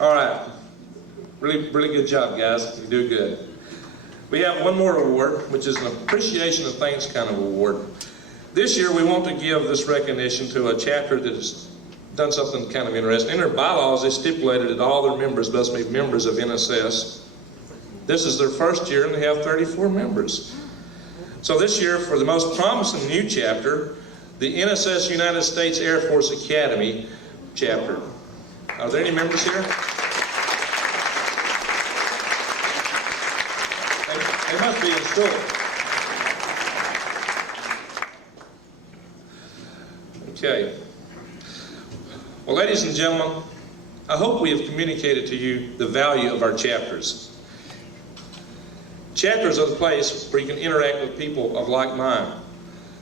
All right. Really good job, guys. You do good. We have one more award, which is an appreciation and thanks kind of award. This year, we want to give this recognition to a chapter that has done something kind of interesting. In their bylaws, they stipulated that all their members must be members of NSS. This is their first year, and they have 34 members. So this year, for the most promising new chapter, the NSS United States Air Force Academy chapter. Are there any members here? They must be in school. Okay. Well, ladies and gentlemen, I hope we have communicated to you the value of our chapters. Chapters are the place where you can interact with people of like mind.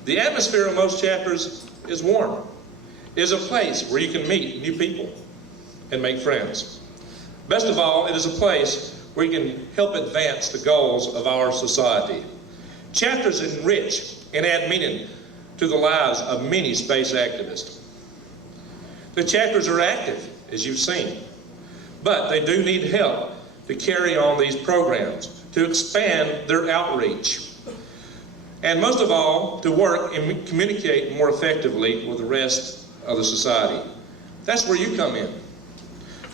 The atmosphere of most chapters is warm. It is a place where you can meet new people and make friends. Best of all, it is a place where you can help advance the goals of our society. Chapters enrich and add meaning to the lives of many space activists. The chapters are active, as you've seen, but they do need help to carry on these programs, to expand their outreach, and most of all, to work and communicate more effectively with the rest of the society. That's where you come in.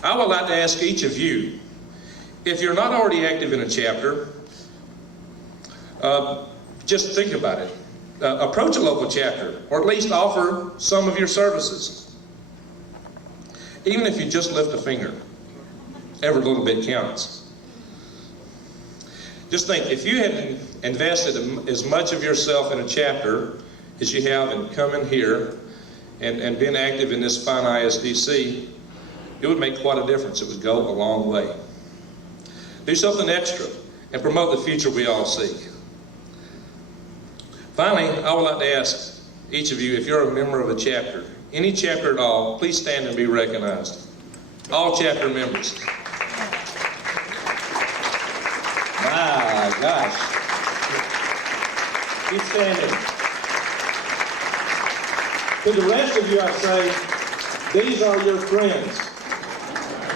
I would like to ask each of you, if you're not already active in a chapter, just think about it. Approach a local chapter, or at least offer some of your services. Even if you just lift a finger, every little bit counts. Just think, if you had invested as much of yourself in a chapter as you have in coming here and been active in this fine ISDC, it would make quite a difference. It would go a long way. Do something extra and promote the future we all seek. Finally, I would like to ask each of you, if you're a member of a chapter, any chapter at all, please stand and be recognized. All chapter members. My gosh. Keep standing. To the rest of you, I say, these are your friends.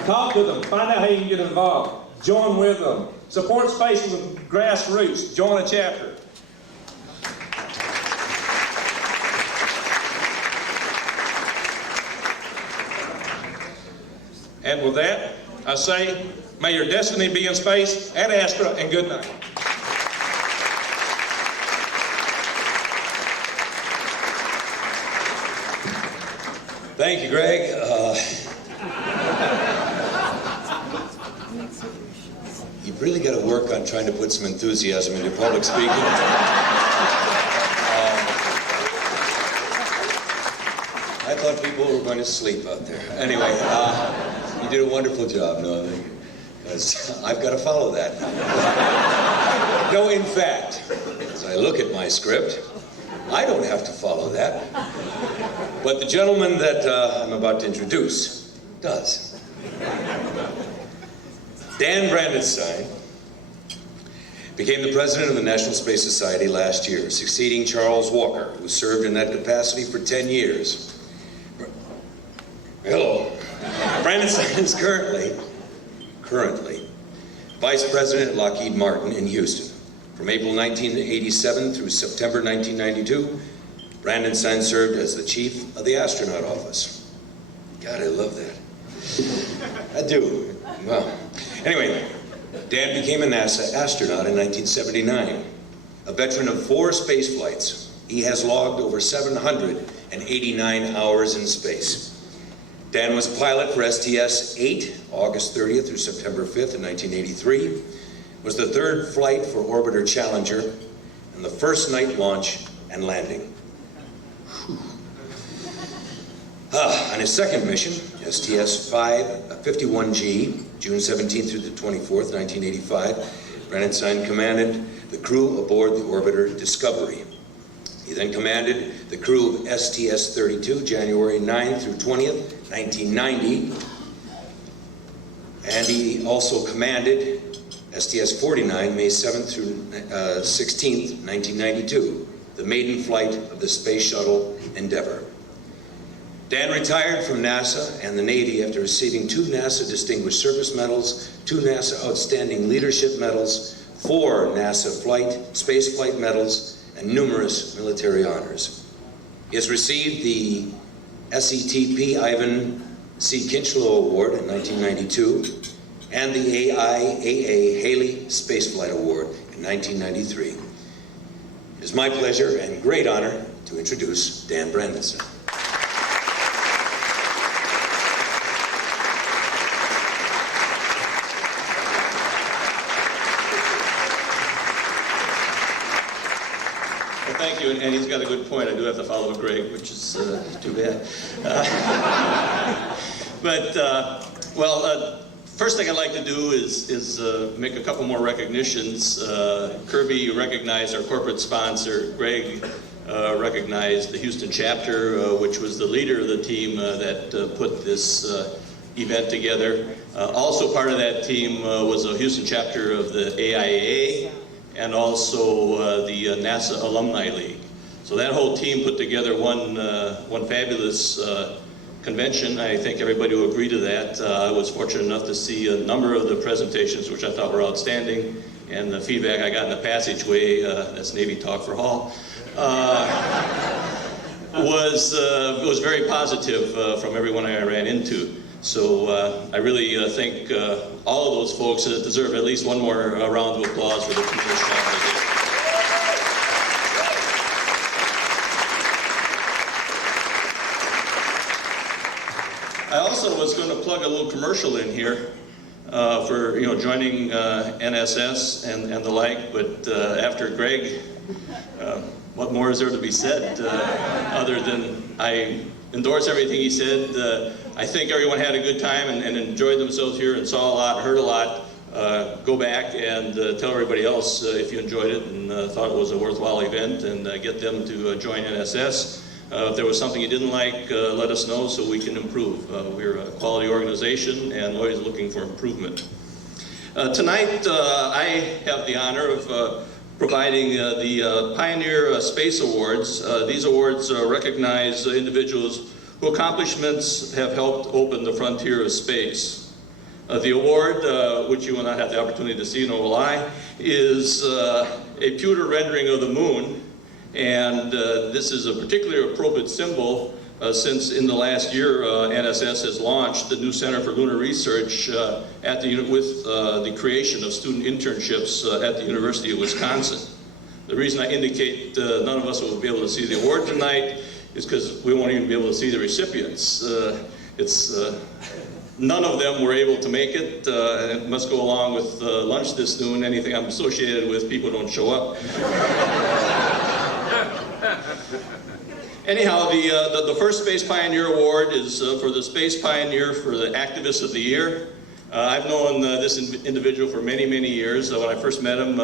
Talk to them. Find out how you can get involved. Join with them. Support spaces of grassroots. Join a chapter. And with that, I say, may your destiny be in space, ad astra, and good night. Thank you, Greg. You've really got to work on trying to put some enthusiasm into public speaking. I thought people were going to sleep out there. Anyway, you did a wonderful job, no, because I've got to follow that. No, in fact, as I look at my script, I don't have to follow that. But the gentleman that I'm about to introduce does. Dan Brandenstein became the president of the National Space Society last year, succeeding Charles Walker, who served in that capacity for 10 years. Hello. Brandenstein is currently vice president at Lockheed Martin in Houston. From April 1987 through September 1992, Brandenstein served as the chief of the astronaut office. God, I love that. I do. Wow. Anyway, Dan became a NASA astronaut in 1979. A veteran of 4 space flights, he has logged over 789 hours in space. Dan was a pilot for STS-8, August 30th through September 5th in 1983, was the 3rd flight for Orbiter Challenger, and the first night launch and landing. On his second mission, STS-51G, June 17th through the 24th, 1985, Brandenstein commanded the crew aboard the orbiter Discovery. He then commanded the crew of STS-32, January 9th through 20th, 1990, and he also commanded STS-49, May 7th through 16th, 1992, the maiden flight of the Space Shuttle Endeavour. Dan retired from NASA and the Navy after receiving 2 NASA Distinguished Service Medals, 2 NASA Outstanding Leadership Medals, 4 NASA Space Flight Medals, and numerous military honors. He has received the SETP Ivan C. Kinchlow Award in 1992 and the AIAA Haley Spaceflight Award in 1993. It is my pleasure and great honor to introduce Dan Brandenstein. Thank you, and he's got a good point. I do have to follow Greg, which is too bad. First thing I'd like to do is make a couple more recognitions. Kirby recognized our corporate sponsor. Greg recognized the Houston chapter, which was the leader of the team that put this event together. Also part of that team was a Houston chapter of the AIAA, and also the NASA Alumni League. So that whole team put together one fabulous convention. I think everybody will agree to that. I was fortunate enough to see a number of the presentations, which I thought were outstanding, and the feedback I got in the passageway, that's Navy talk for Hall, was very positive from everyone I ran into. So I really think all of those folks deserve at least one more round of applause for the tremendous job they did. I also was going to plug a little commercial in here for joining NSS and the like, but after Greg, what more is there to be said other than I endorse everything he said. I think everyone had a good time and enjoyed themselves here and saw a lot, heard a lot. Go back and tell everybody else if you enjoyed it and thought it was a worthwhile event, and get them to join NSS. If there was something you didn't like, let us know so we can improve. We're a quality organization and always looking for improvement. Tonight, I have the honor of providing the Pioneer Space Awards. These awards recognize individuals whose accomplishments have helped open the frontier of space. The award, which you will not have the opportunity to see, nor will I, is a pewter rendering of the moon, and this is a particularly appropriate symbol since in the last year NSS has launched the new Center for Lunar Research with the creation of student internships at the University of Wisconsin. The reason I indicate none of us will be able to see the award tonight is because we won't even be able to see the recipients. None of them were able to make it. It must go along with lunch this noon. Anything I'm associated with, people don't show up. Anyhow, the first Space Pioneer Award is for the Space Pioneer for the Activist of the Year. I've known this individual for many, many years. When I first met him,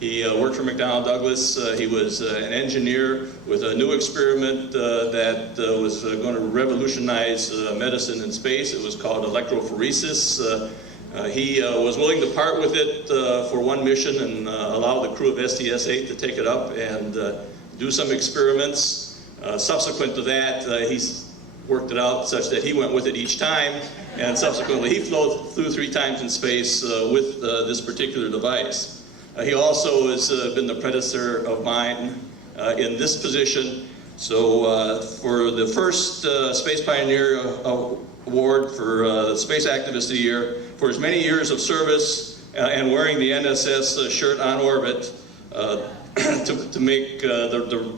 He worked for McDonnell Douglas. He was an engineer with a new experiment that was going to revolutionize medicine in space. It was called electrophoresis. He was willing to part with it for one mission and allow the crew of STS-8 to take it up and do some experiments. Subsequent to that, he's worked it out such that he went with it each time, and subsequently he flew 3 times in space with this particular device. He also has been the predecessor of mine in this position. So for the first Space Pioneer Award for Space Activist of the Year, for his many years of service and wearing the NSS shirt on orbit to make the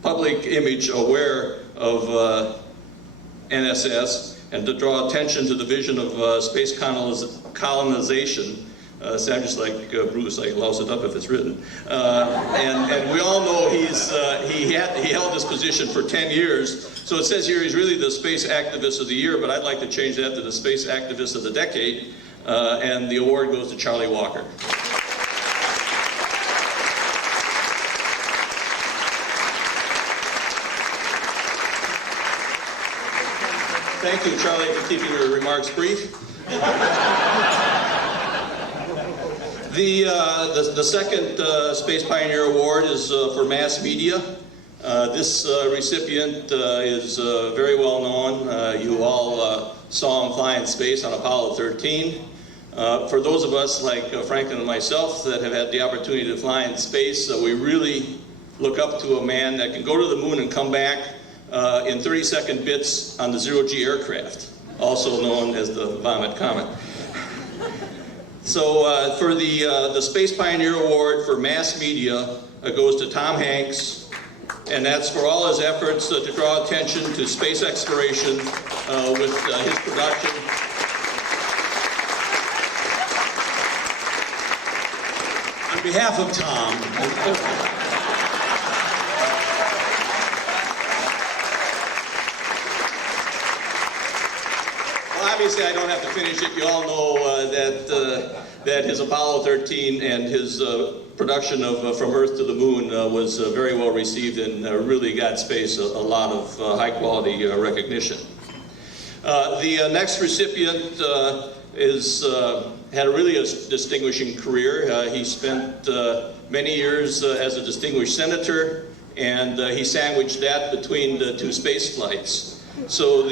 public image aware of NSS and to draw attention to the vision of space colonization. Sound just like Bruce, I louse it up if it's written. And we all know he held this position for 10 years. So it says here he's really the Space Activist of the Year, but I'd like to change that to the Space Activist of the Decade. And the award goes to Charlie Walker. Thank you, Charlie, for keeping your remarks brief. The second Space Pioneer Award is for mass media. This recipient is very well known. You all saw him fly in space on Apollo 13. For those of us like Franklin and myself that have had the opportunity to fly in space, we really look up to a man that can go to the moon and come back in 30-second bits on the zero-G aircraft, also known as the Vomit Comet. So for the Space Pioneer Award for mass media goes to Tom Hanks, and that's for all his efforts to draw attention to space exploration with his production. On behalf of Tom, obviously, I don't have to finish it. You all know that his Apollo 13 and his production of From Earth to the Moon was very well received and really got space a lot of high-quality recognition. The next recipient had a really distinguishing career. He spent many years as a distinguished senator, and he sandwiched that between the 2 space flights. So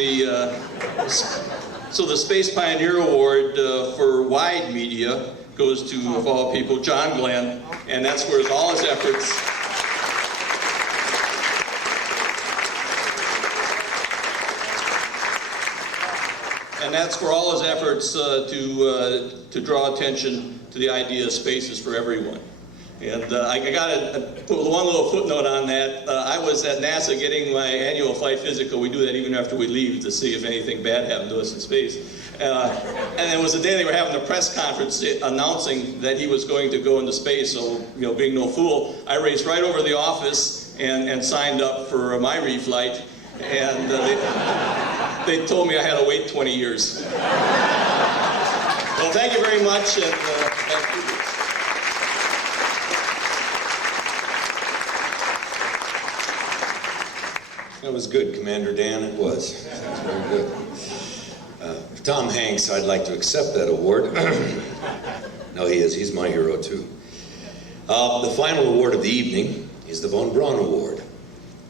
the Space Pioneer Award for wide media goes to, of all people, John Glenn, and that's where all his efforts. And that's for all his efforts to draw attention to the idea of space is for everyone. And I got to put one little footnote on that. I was at NASA getting my annual flight physical. We do that even after we leave to see if anything bad happened to us in space. And it was the day they were having the press conference announcing that he was going to go into space. So, being no fool, I raced right over to the office and signed up for my reflight. And they told me I had to wait 20 years. Well, thank you very much. And thank you. That was good, Commander Dan, it was. That was very good. For Tom Hanks, I'd like to accept that award. No, he's my hero too. The final award of the evening is the Von Braun Award,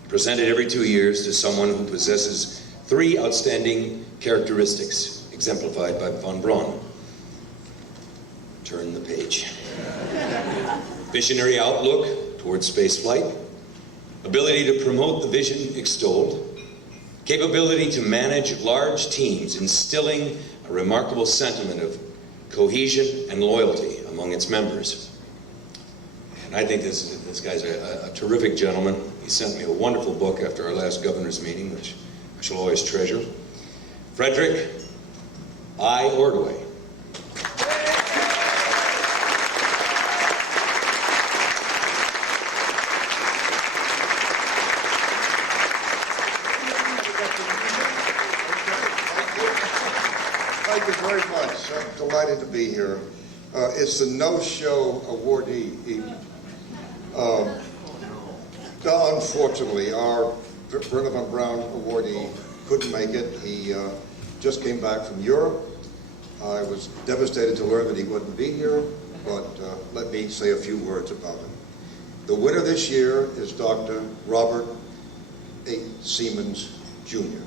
presented every 2 years to someone who possesses 3 outstanding characteristics exemplified by Von Braun. Turn the page. Visionary outlook towards spaceflight, ability to promote the vision extolled, capability to manage large teams, instilling a remarkable sentiment of cohesion and loyalty among its members. And I think this guy's a terrific gentleman. He sent me a wonderful book after our last governor's meeting, which I shall always treasure. Frederick I. Ordway. Thank you very much. I'm delighted to be here. It's the no-show awardee evening. Unfortunately, our Wernher von Braun awardee couldn't make it. He just came back from Europe. I was devastated to learn that he wouldn't be here, but let me say a few words about him. The winner this year is Dr. Robert A. Siemens, Jr.,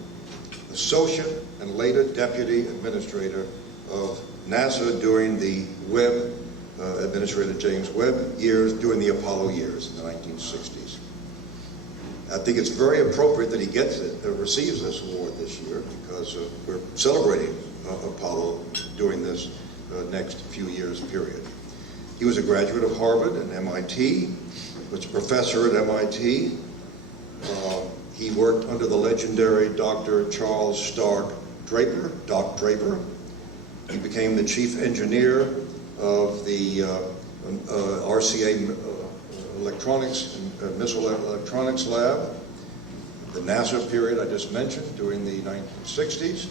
Associate and later Deputy Administrator of NASA during the Webb, Administrator James Webb years, during the Apollo years in the 1960s. I think it's very appropriate that he gets it, receives this award this year, because we're celebrating Apollo during this next few years period. He was a graduate of Harvard and MIT, was a professor at MIT. He worked under the legendary Dr. Charles Stark Draper, Doc Draper. He became the chief engineer of the RCA electronics and missile electronics lab, the NASA period I just mentioned during the 1960s.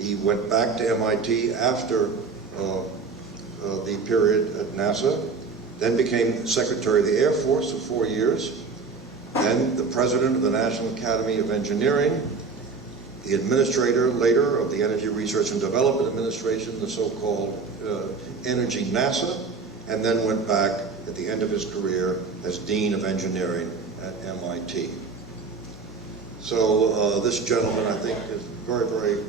He went back to MIT after the period at NASA, then became Secretary of the Air Force for 4 years, then the President of the National Academy of Engineering, the administrator later of the Energy Research and Development Administration, the so-called Energy NASA, and then went back at the end of his career as Dean of Engineering at MIT. So this gentleman, I think, is very, very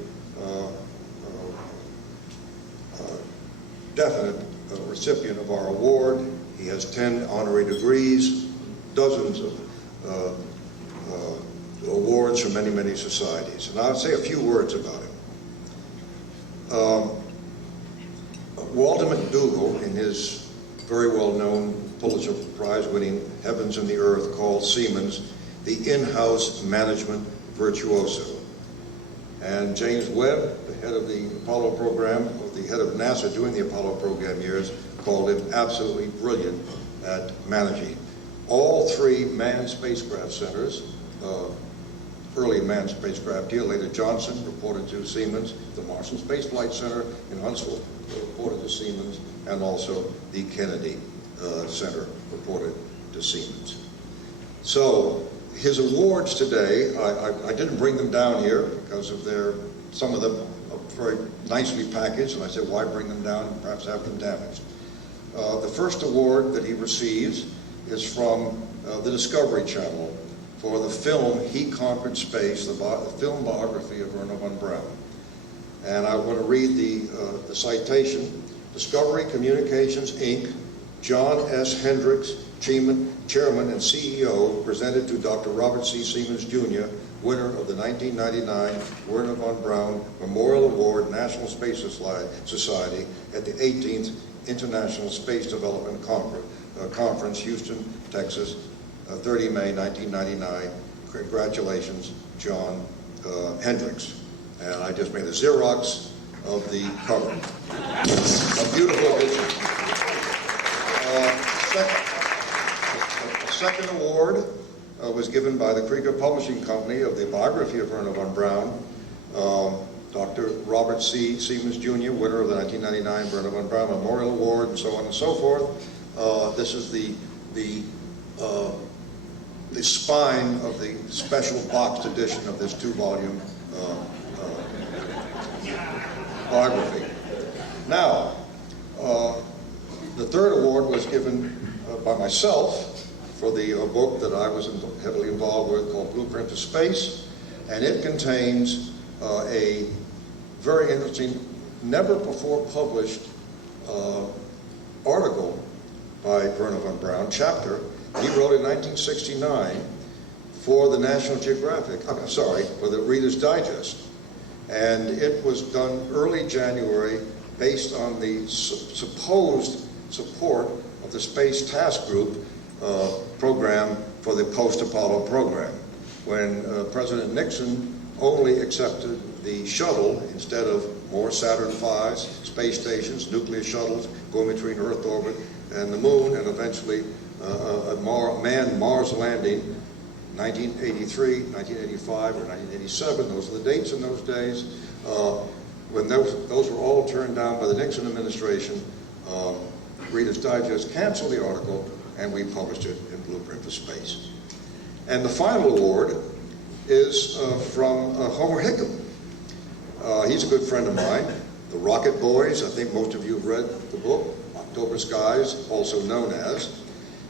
definite recipient of our award. He has 10 honorary degrees, dozens of awards from many, many societies. And I'll say a few words about him. Walter McDougall, in his very well-known Pulitzer Prize-winning Heavens and the Earth, called Siemens the in-house management virtuoso. And James Webb, the head of the Apollo program, or the head of NASA during the Apollo program years, called him absolutely brilliant at managing. All three manned spacecraft centers, early manned spacecraft here, later Johnson, reported to Siemens, the Marshall Space Flight Center in Huntsville reported to Siemens, and also the Kennedy Center reported to Siemens. So his awards today, I didn't bring them down here because of some of them are very nicely packaged, and I said, why bring them down and perhaps have them damaged? The first award that he receives is from the Discovery Channel for the film He Conquered Space, the film biography of Wernher von Braun. And I want to read the citation. Discovery Communications, Inc., John S. Hendricks, Chairman and CEO, presented to Dr. Robert C. Siemens, Jr., winner of the 1999 Wernher von Braun Memorial Award, National Space Society, at the 18th International Space Development Conference, Houston, Texas, 30 May 1999. Congratulations, John Hendricks. And I just made a Xerox of the cover. A beautiful edition. A second award was given by the Krieger Publishing Company of the biography of Wernher von Braun. Dr. Robert C. Siemens, Jr., winner of the 1999 Wernher von Braun Memorial Award, and so on and so forth. This is the spine of the special boxed edition of this 2-volume biography. Now, the third award was given by myself for the book that I was heavily involved with called Blueprint to Space, and it contains a very interesting, never before published article by Wernher von Braun, chapter he wrote in 1969 for the National Geographic, for the Reader's Digest. And it was done early January based on the supposed support of the Space Task Group program for the post-Apollo program, when President Nixon only accepted the shuttle instead of more Saturn V's, space stations, nuclear shuttles going between Earth orbit and the moon, and eventually a manned Mars landing, 1983, 1985, or 1987. Those are the dates in those days. When those were all turned down by the Nixon administration, Reader's Digest canceled the article, and we published it in Blueprint for Space. And the final award is from Homer Hickam. He's a good friend of mine. The Rocket Boys, I think most of you have read the book, October Skies, also known as.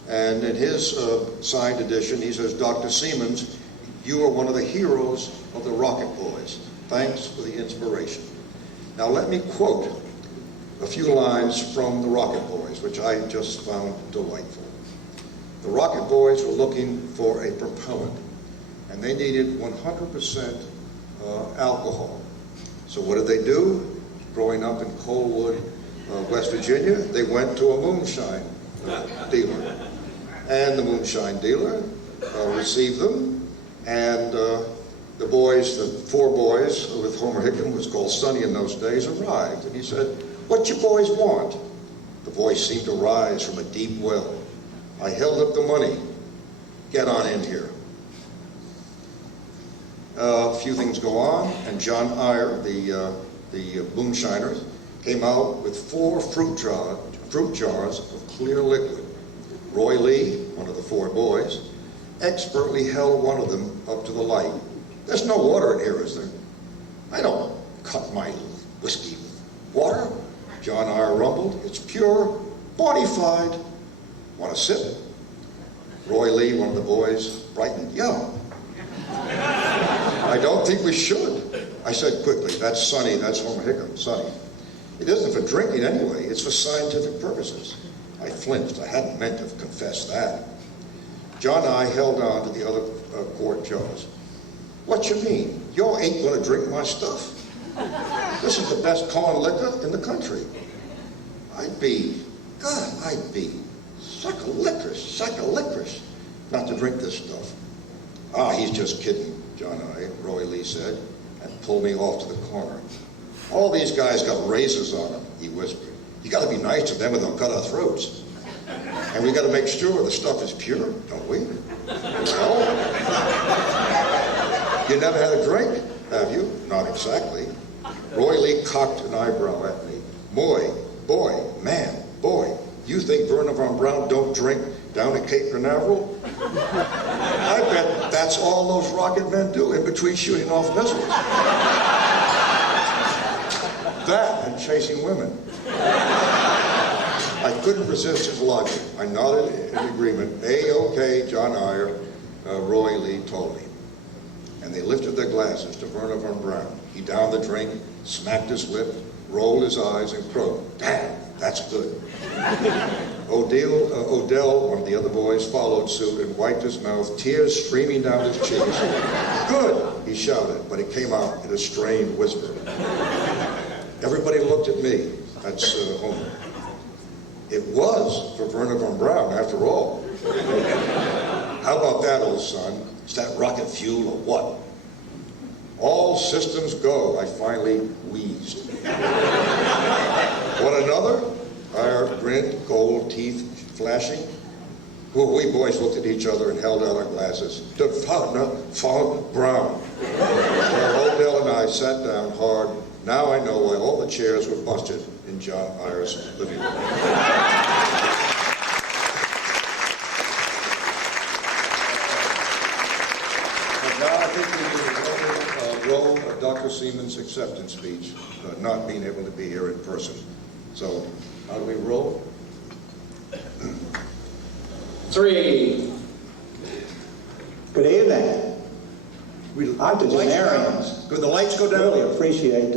And in his signed edition, he says, Dr. Siemens, you are one of the heroes of the Rocket Boys. Thanks for the inspiration. Now let me quote a few lines from the Rocket Boys, which I just found delightful. The Rocket Boys were looking for a propellant, and they needed 100% alcohol. So what did they do? Growing up in Coalwood, West Virginia, they went to a moonshine dealer. And the moonshine dealer received them, and the boys, the 4 boys with Homer Hickam, was called Sonny in those days, arrived. And he said, what you boys want? The voice seemed to rise from a deep well. I held up the money. Get on in here. A few things go on, and John Eyre, the moonshiners, came out with 4 fruit jars of clear liquid. Roy Lee, one of the 4 boys, expertly held one of them up to the light. There's no water in here, is there? I don't cut my whiskey with water. John Eyre rumbled. It's pure, bonified. Want to sip? Roy Lee, one of the boys, brightened. Yeah. I don't think we should. I said quickly, that's Sonny, that's Homer Hickam, Sonny. It isn't for drinking anyway, it's for scientific purposes. I flinched, I hadn't meant to confess that. John and I held on to the other quart jars. What you mean? Y'all ain't gonna drink my stuff. This is the best corn liquor in the country. I'd be sack of licorice, not to drink this stuff. Ah, he's just kidding, John and I, Roy Lee said, and pulled me off to the corner. All these guys got razors on them, he whispered. You gotta be nice to them or they'll cut our throats. And we gotta make sure the stuff is pure, don't we? Well, you never had a drink, have you? Not exactly. Roy Lee cocked an eyebrow at me. Boy, you think Wernher von Braun don't drink down at Cape Canaveral? I bet that's all those rocket men do in between shooting off missiles. That and chasing women. I couldn't resist his logic. I nodded in agreement. A-OK, John Eyre, Roy Lee told me. And they lifted their glasses to Wernher von Braun. He downed the drink, smacked his lip, rolled his eyes, and croaked. Damn, that's good. Odell, one of the other boys, followed suit and wiped his mouth, tears streaming down his cheeks. Good, he shouted, but it came out in a strained whisper. Everybody looked at me. That's Homer. It was for Wernher von Braun, after all. How about that, old son? Is that rocket fuel or what? All systems go, I finally wheezed. Want another? Eyre grinned, gold teeth flashing. We boys looked at each other and held out our glasses. To Wernher von Braun. Odell and I sat down hard. Now I know why all the chairs were busted in John Eyre's living room. Now I think we will roll Dr. Siemens' acceptance speech, not being able to be here in person. So, how do we roll? 3. Good evening. Octogenarians. Could the lights go down? Really appreciate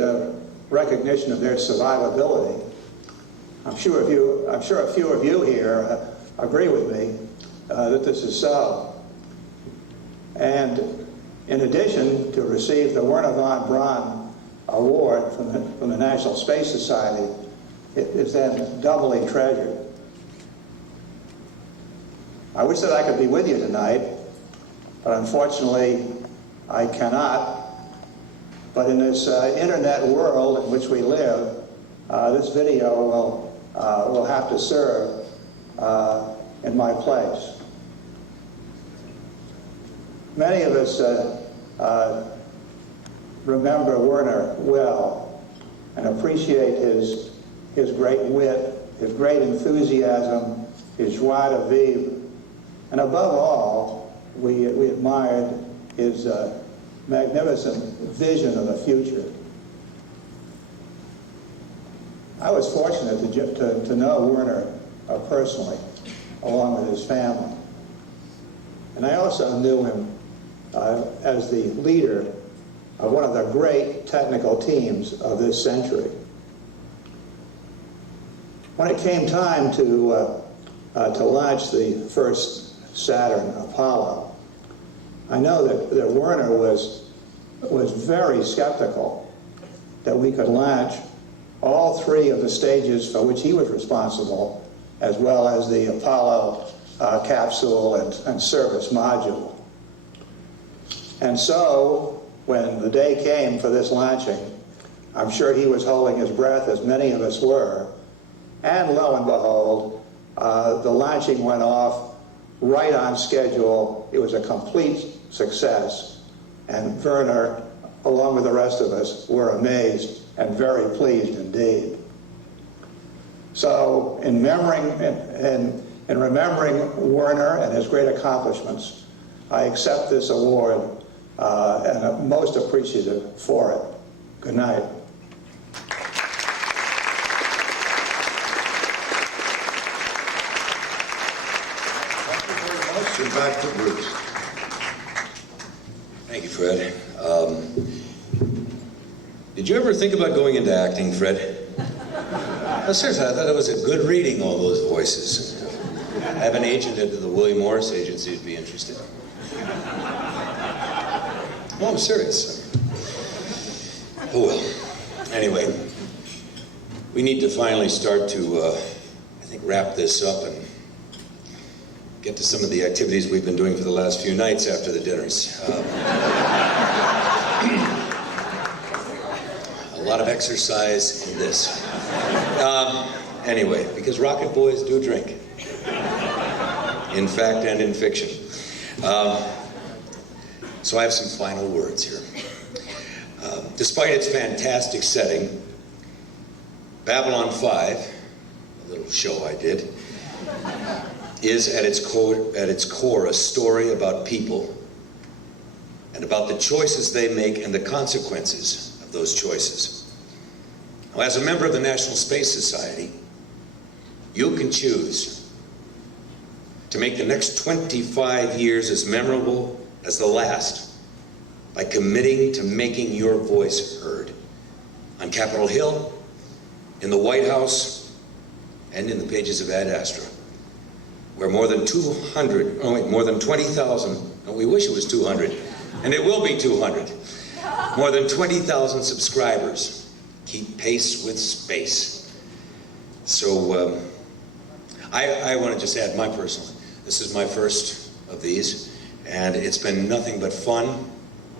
recognition of their survivability. I'm sure a few of you here agree with me that this is so. And in addition, to receive the Wernher von Braun Award from the National Space Society, it is then doubly treasured. I wish that I could be with you tonight, but unfortunately I cannot. But in this internet world in which we live, this video will have to serve in my place. Many of us remember Wernher well and appreciate his great wit, his great enthusiasm, his joie de vivre, and above all, we admired his magnificent vision of the future. I was fortunate to know Wernher personally, along with his family. And I also knew him as the leader of one of the great technical teams of this century. When it came time to launch the first Saturn Apollo, I know that Wernher was very skeptical that we could launch all three of the stages for which he was responsible, as well as the Apollo capsule and service module. And so, when the day came for this launching, I'm sure he was holding his breath, as many of us were, and lo and behold, the launching went off right on schedule. It was a complete success, and Wernher, along with the rest of us, were amazed and very pleased indeed. So, in remembering Wernher and his great accomplishments, I accept this award and I'm most appreciative for it. Good night. Thank you very much, and back to Bruce. Thank you, Fred. Did you ever think about going into acting, Fred? No, seriously, I thought it was a good reading, all those voices. I have an agent at the William Morris Agency who'd be interested. No, I'm serious. Oh well. Anyway, we need to finally start to, I think, wrap this up and get to some of the activities we've been doing for the last few nights after the dinners. A lot of exercise in this. Anyway, because rocket boys do drink. In fact and in fiction. So I have some final words here. Despite its fantastic setting, Babylon 5, a little show I did, is at its core a story about people and about the choices they make and the consequences of those choices. Now, as a member of the National Space Society, you can choose to make the next 25 years as memorable as the last by committing to making your voice heard on Capitol Hill, in the White House, and in the pages of Ad Astra, where more than 20,000, we wish it was 200, and it will be 200, more than 20,000 subscribers keep pace with space. So I want to just add my personal, this is my first of these, and it's been nothing but fun.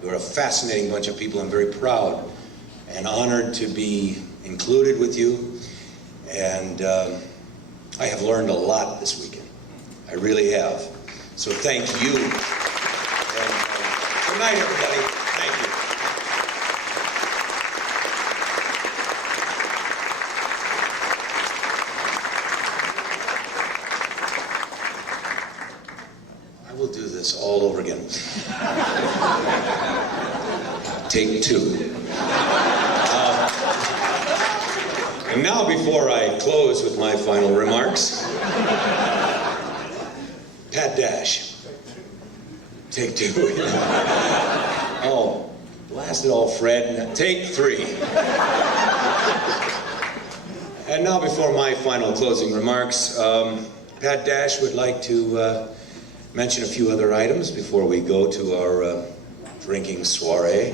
You're a fascinating bunch of people. I'm very proud and honored to be included with you, and I have learned a lot this weekend. I really have. So thank you. And, good night, everybody. Thank you. I will do this all over again. Take two. And now, before I close with my final remarks, Pat Dasch. Take two. Oh, blast it all, Fred. Now, take three. And now, before my final closing remarks, Pat Dasch would like to mention a few other items before we go to our drinking soiree.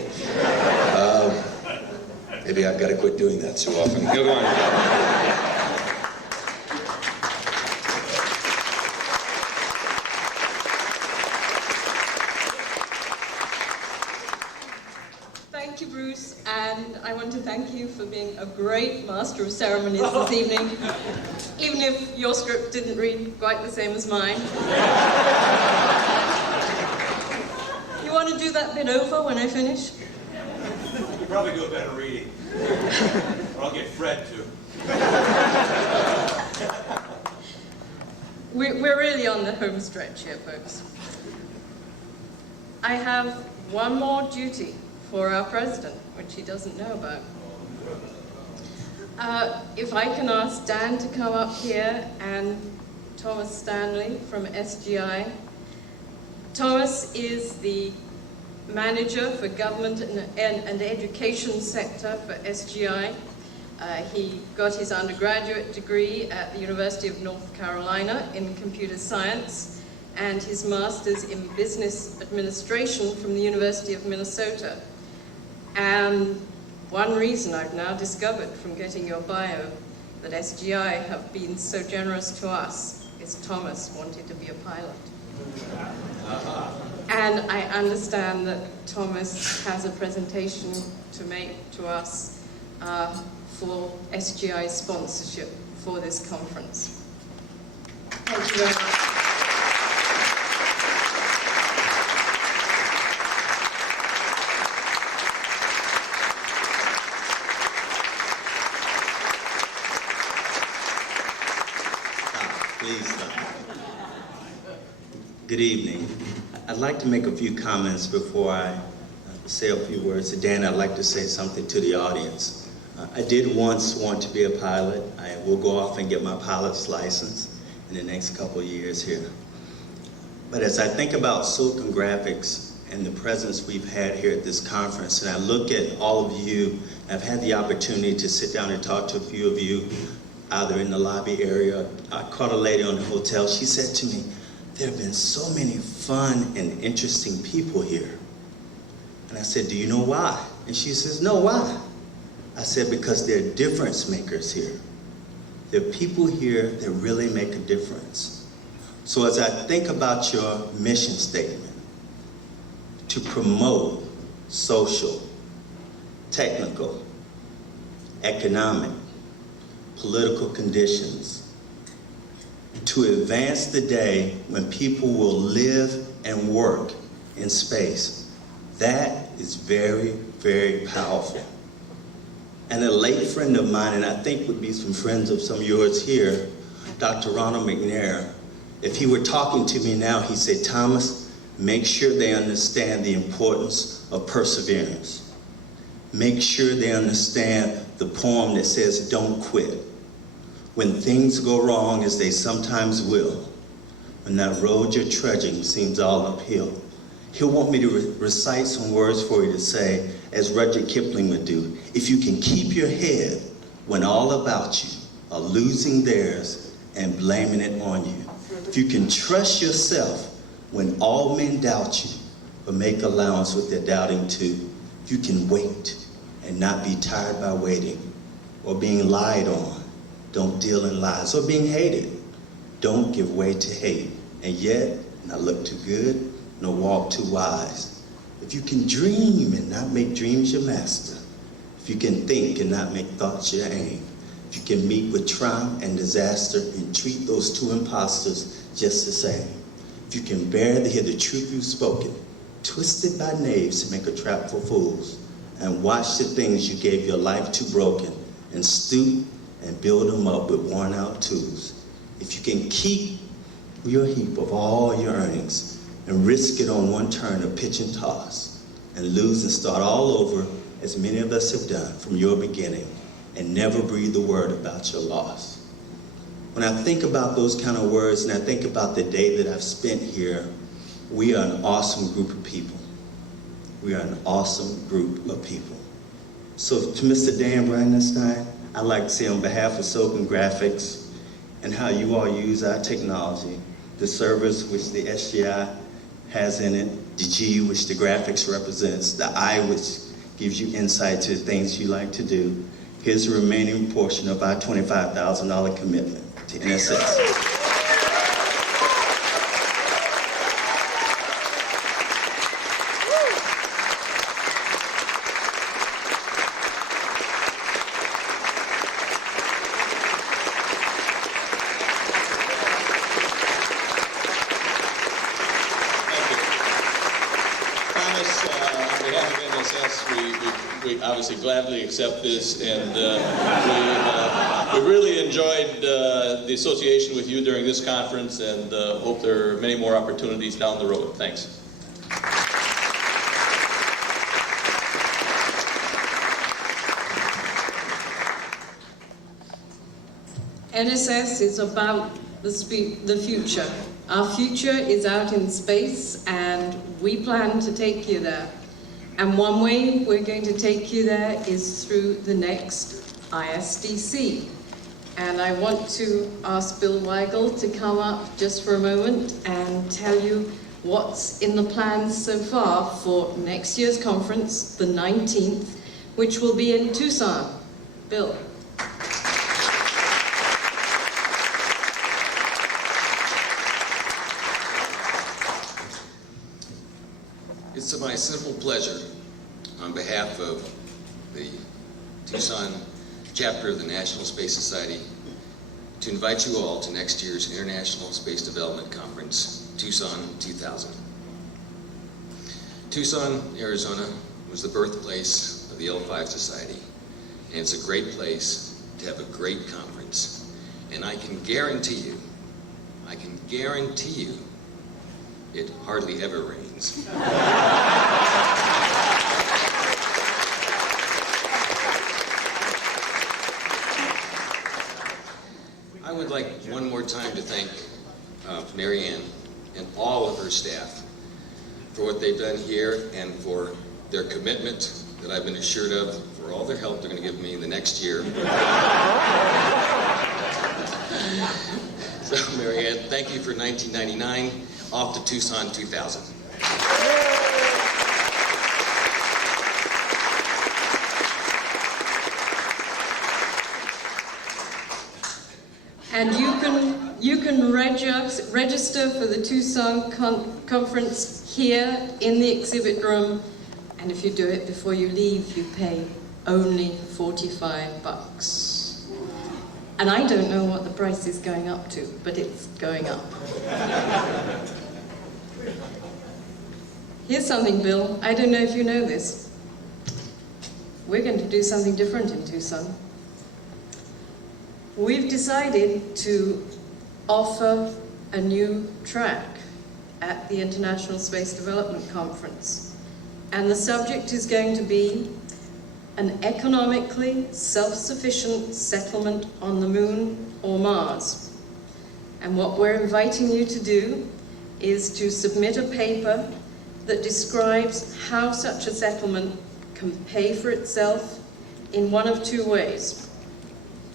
Maybe I've got to quit doing that so often. Go on. Thank you, Bruce, and I want to thank you for being a great master of ceremonies this evening, even if your script didn't read quite the same as mine. You want to do that bit over when I finish? You could probably do a better reading. Or I'll get Fred to. we're really on the home stretch here, folks. I have one more duty for our president, which he doesn't know about. If I can ask Dan to come up here and Thomas Stanley from SGI. Thomas is the manager for government and education sector for SGI. He got his undergraduate degree at the University of North Carolina in computer science and his master's in business administration from the University of Minnesota. And one reason I've now discovered from getting your bio that SGI have been so generous to us is Thomas wanted to be a pilot. And I understand that Thomas has a presentation to make to us for SGI sponsorship for this conference. Thank you very much. Please stop. Good evening. I'd like to make a few comments before I say a few words. Dan, I'd like to say something to the audience. I did once want to be a pilot. I will go off and get my pilot's license in the next couple of years here. But as I think about Silicon Graphics and the presence we've had here at this conference, and I look at all of you, I've had the opportunity to sit down and talk to a few of you, either in the lobby area. I caught a lady on the hotel. She said to me, there have been so many fun and interesting people here. And I said, do you know why? And she says, no, why? I said, because there are difference makers here. There are people here that really make a difference. So as I think about your mission statement, to promote social, technical, economic, political conditions, to advance the day when people will live and work in space, that is very, very powerful. And a late friend of mine, and I think would be some friends of some of yours here, Dr. Ronald McNair, if he were talking to me now, he said, Thomas, make sure they understand the importance of perseverance. Make sure they understand the poem that says, don't quit. When things go wrong, as they sometimes will, when that road you're trudging seems all uphill, he'll want me to recite some words for you to say, as Rudyard Kipling would do, if you can keep your head when all about you are losing theirs and blaming it on you. If you can trust yourself when all men doubt you, but make allowance with their doubting too. If you can wait and not be tired by waiting, or being lied on, don't deal in lies, or being hated, don't give way to hate, and yet not look too good, nor walk too wise. If you can dream and not make dreams your master, if you can think and not make thoughts your aim, if you can meet with triumph and disaster and treat those two imposters just the same, if you can bear to hear the truth you've spoken, twisted by knaves to make a trap for fools, and watch the things you gave your life to broken, and stoop and build them up with worn out tools. If you can keep your heap of all your earnings and risk it on one turn of pitch and toss, and lose and start all over, as many of us have done from your beginning, and never breathe a word about your loss. When I think about those kind of words, and I think about the day that I've spent here, we are an awesome group of people. We are an awesome group of people. So to Mr. Dan Brandenstein, I'd like to say on behalf of Silicon Graphics and how you all use our technology, the service which the SGI has in it, the G which the graphics represents, the I which gives you insight to the things you like to do. Here's the remaining portion of our $25,000 commitment to NSS. NSS, we obviously gladly accept this, and we really enjoyed the association with you during this conference, and hope there are many more opportunities down the road. Thanks. NSS is about the future. Our future is out in space, and we plan to take you there. And one way we're going to take you there is through the next ISDC. And I want to ask Bill Weigle to come up just for a moment and tell you what's in the plans so far for next year's conference, the 19th, which will be in Tucson. Bill. It's my simple pleasure, on behalf of the Tucson chapter of the National Space Society, to invite you all to next year's International Space Development Conference, Tucson 2000. Tucson, Arizona was the birthplace of the L5 Society, and it's a great place to have a great conference. And I can guarantee you, it hardly ever rains. I would like one more time to thank Mary Ann and all of her staff for what they've done here and for their commitment that I've been assured of, for all their help they're going to give me in the next year. So, Mary Ann, thank you for 1999. Off to Tucson 2000. And you can register for the Tucson conference here in the exhibit room, and if you do it before you leave, you pay only $45. And I don't know what the price is going up to, but it's going up. Here's something, Bill. I don't know if you know this. We're going to do something different in Tucson. We've decided to offer a new track at the International Space Development Conference. And the subject is going to be an economically self-sufficient settlement on the Moon or Mars. And what we're inviting you to do is to submit a paper that describes how such a settlement can pay for itself in one of two ways.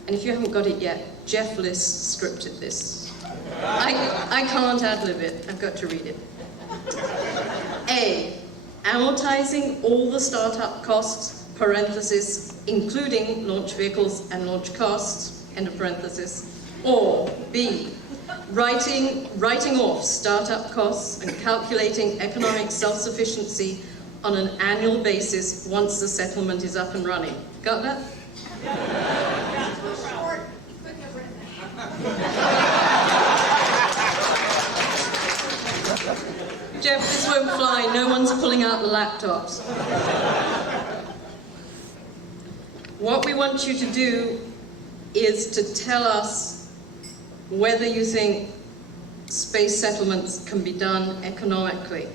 And if you haven't got it yet, Jeff List scripted this. I can't ad-lib it, I've got to read it. A, amortizing all the startup costs, parenthesis, including launch vehicles and launch costs, end of parenthesis. Or B, writing off startup costs and calculating economic self-sufficiency on an annual basis once the settlement is up and running. Got that? Jeff, this won't fly. No one's pulling out the laptops. What we want you to do is to tell us whether you think space settlements can be done economically.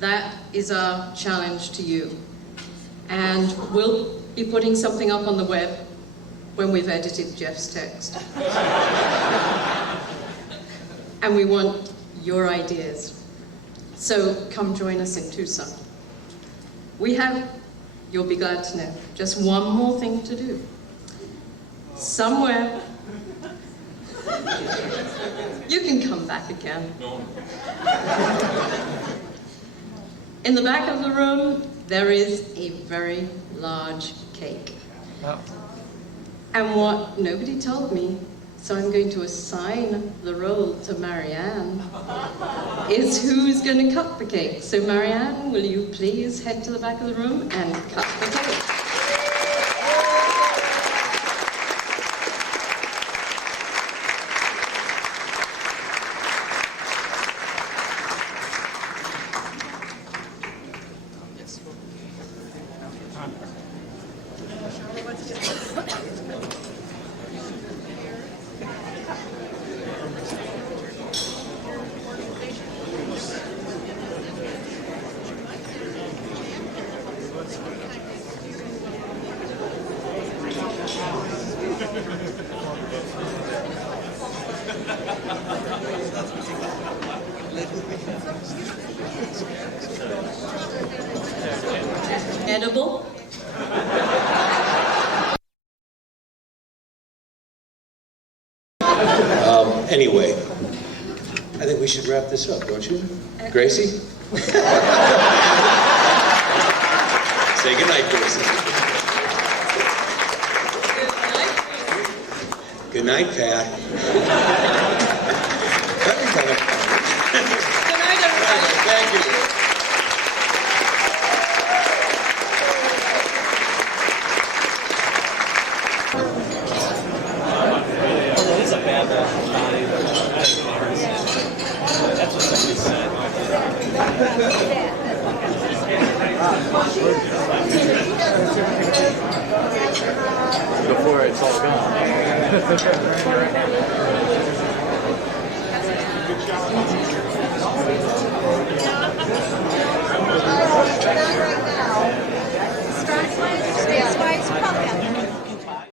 That is our challenge to you. And we'll be putting something up on the web when we've edited Jeff's text. And we want your ideas. So come join us in Tucson. We have, you'll be glad to know, just one more thing to do. Somewhere, you can come back again. In the back of the room, there is a very large cake. And what nobody told me, so I'm going to assign the role to Marianne, is who's going to cut the cake. So Marianne, will you please head to the back of the room and cut the cake? Edible? Anyway, I think we should wrap this up, don't you? Gracie? Say goodnight, Gracie. Good night, Pat. That'd be kind of fun. Good night, everybody. Thank you. Before it's all gone.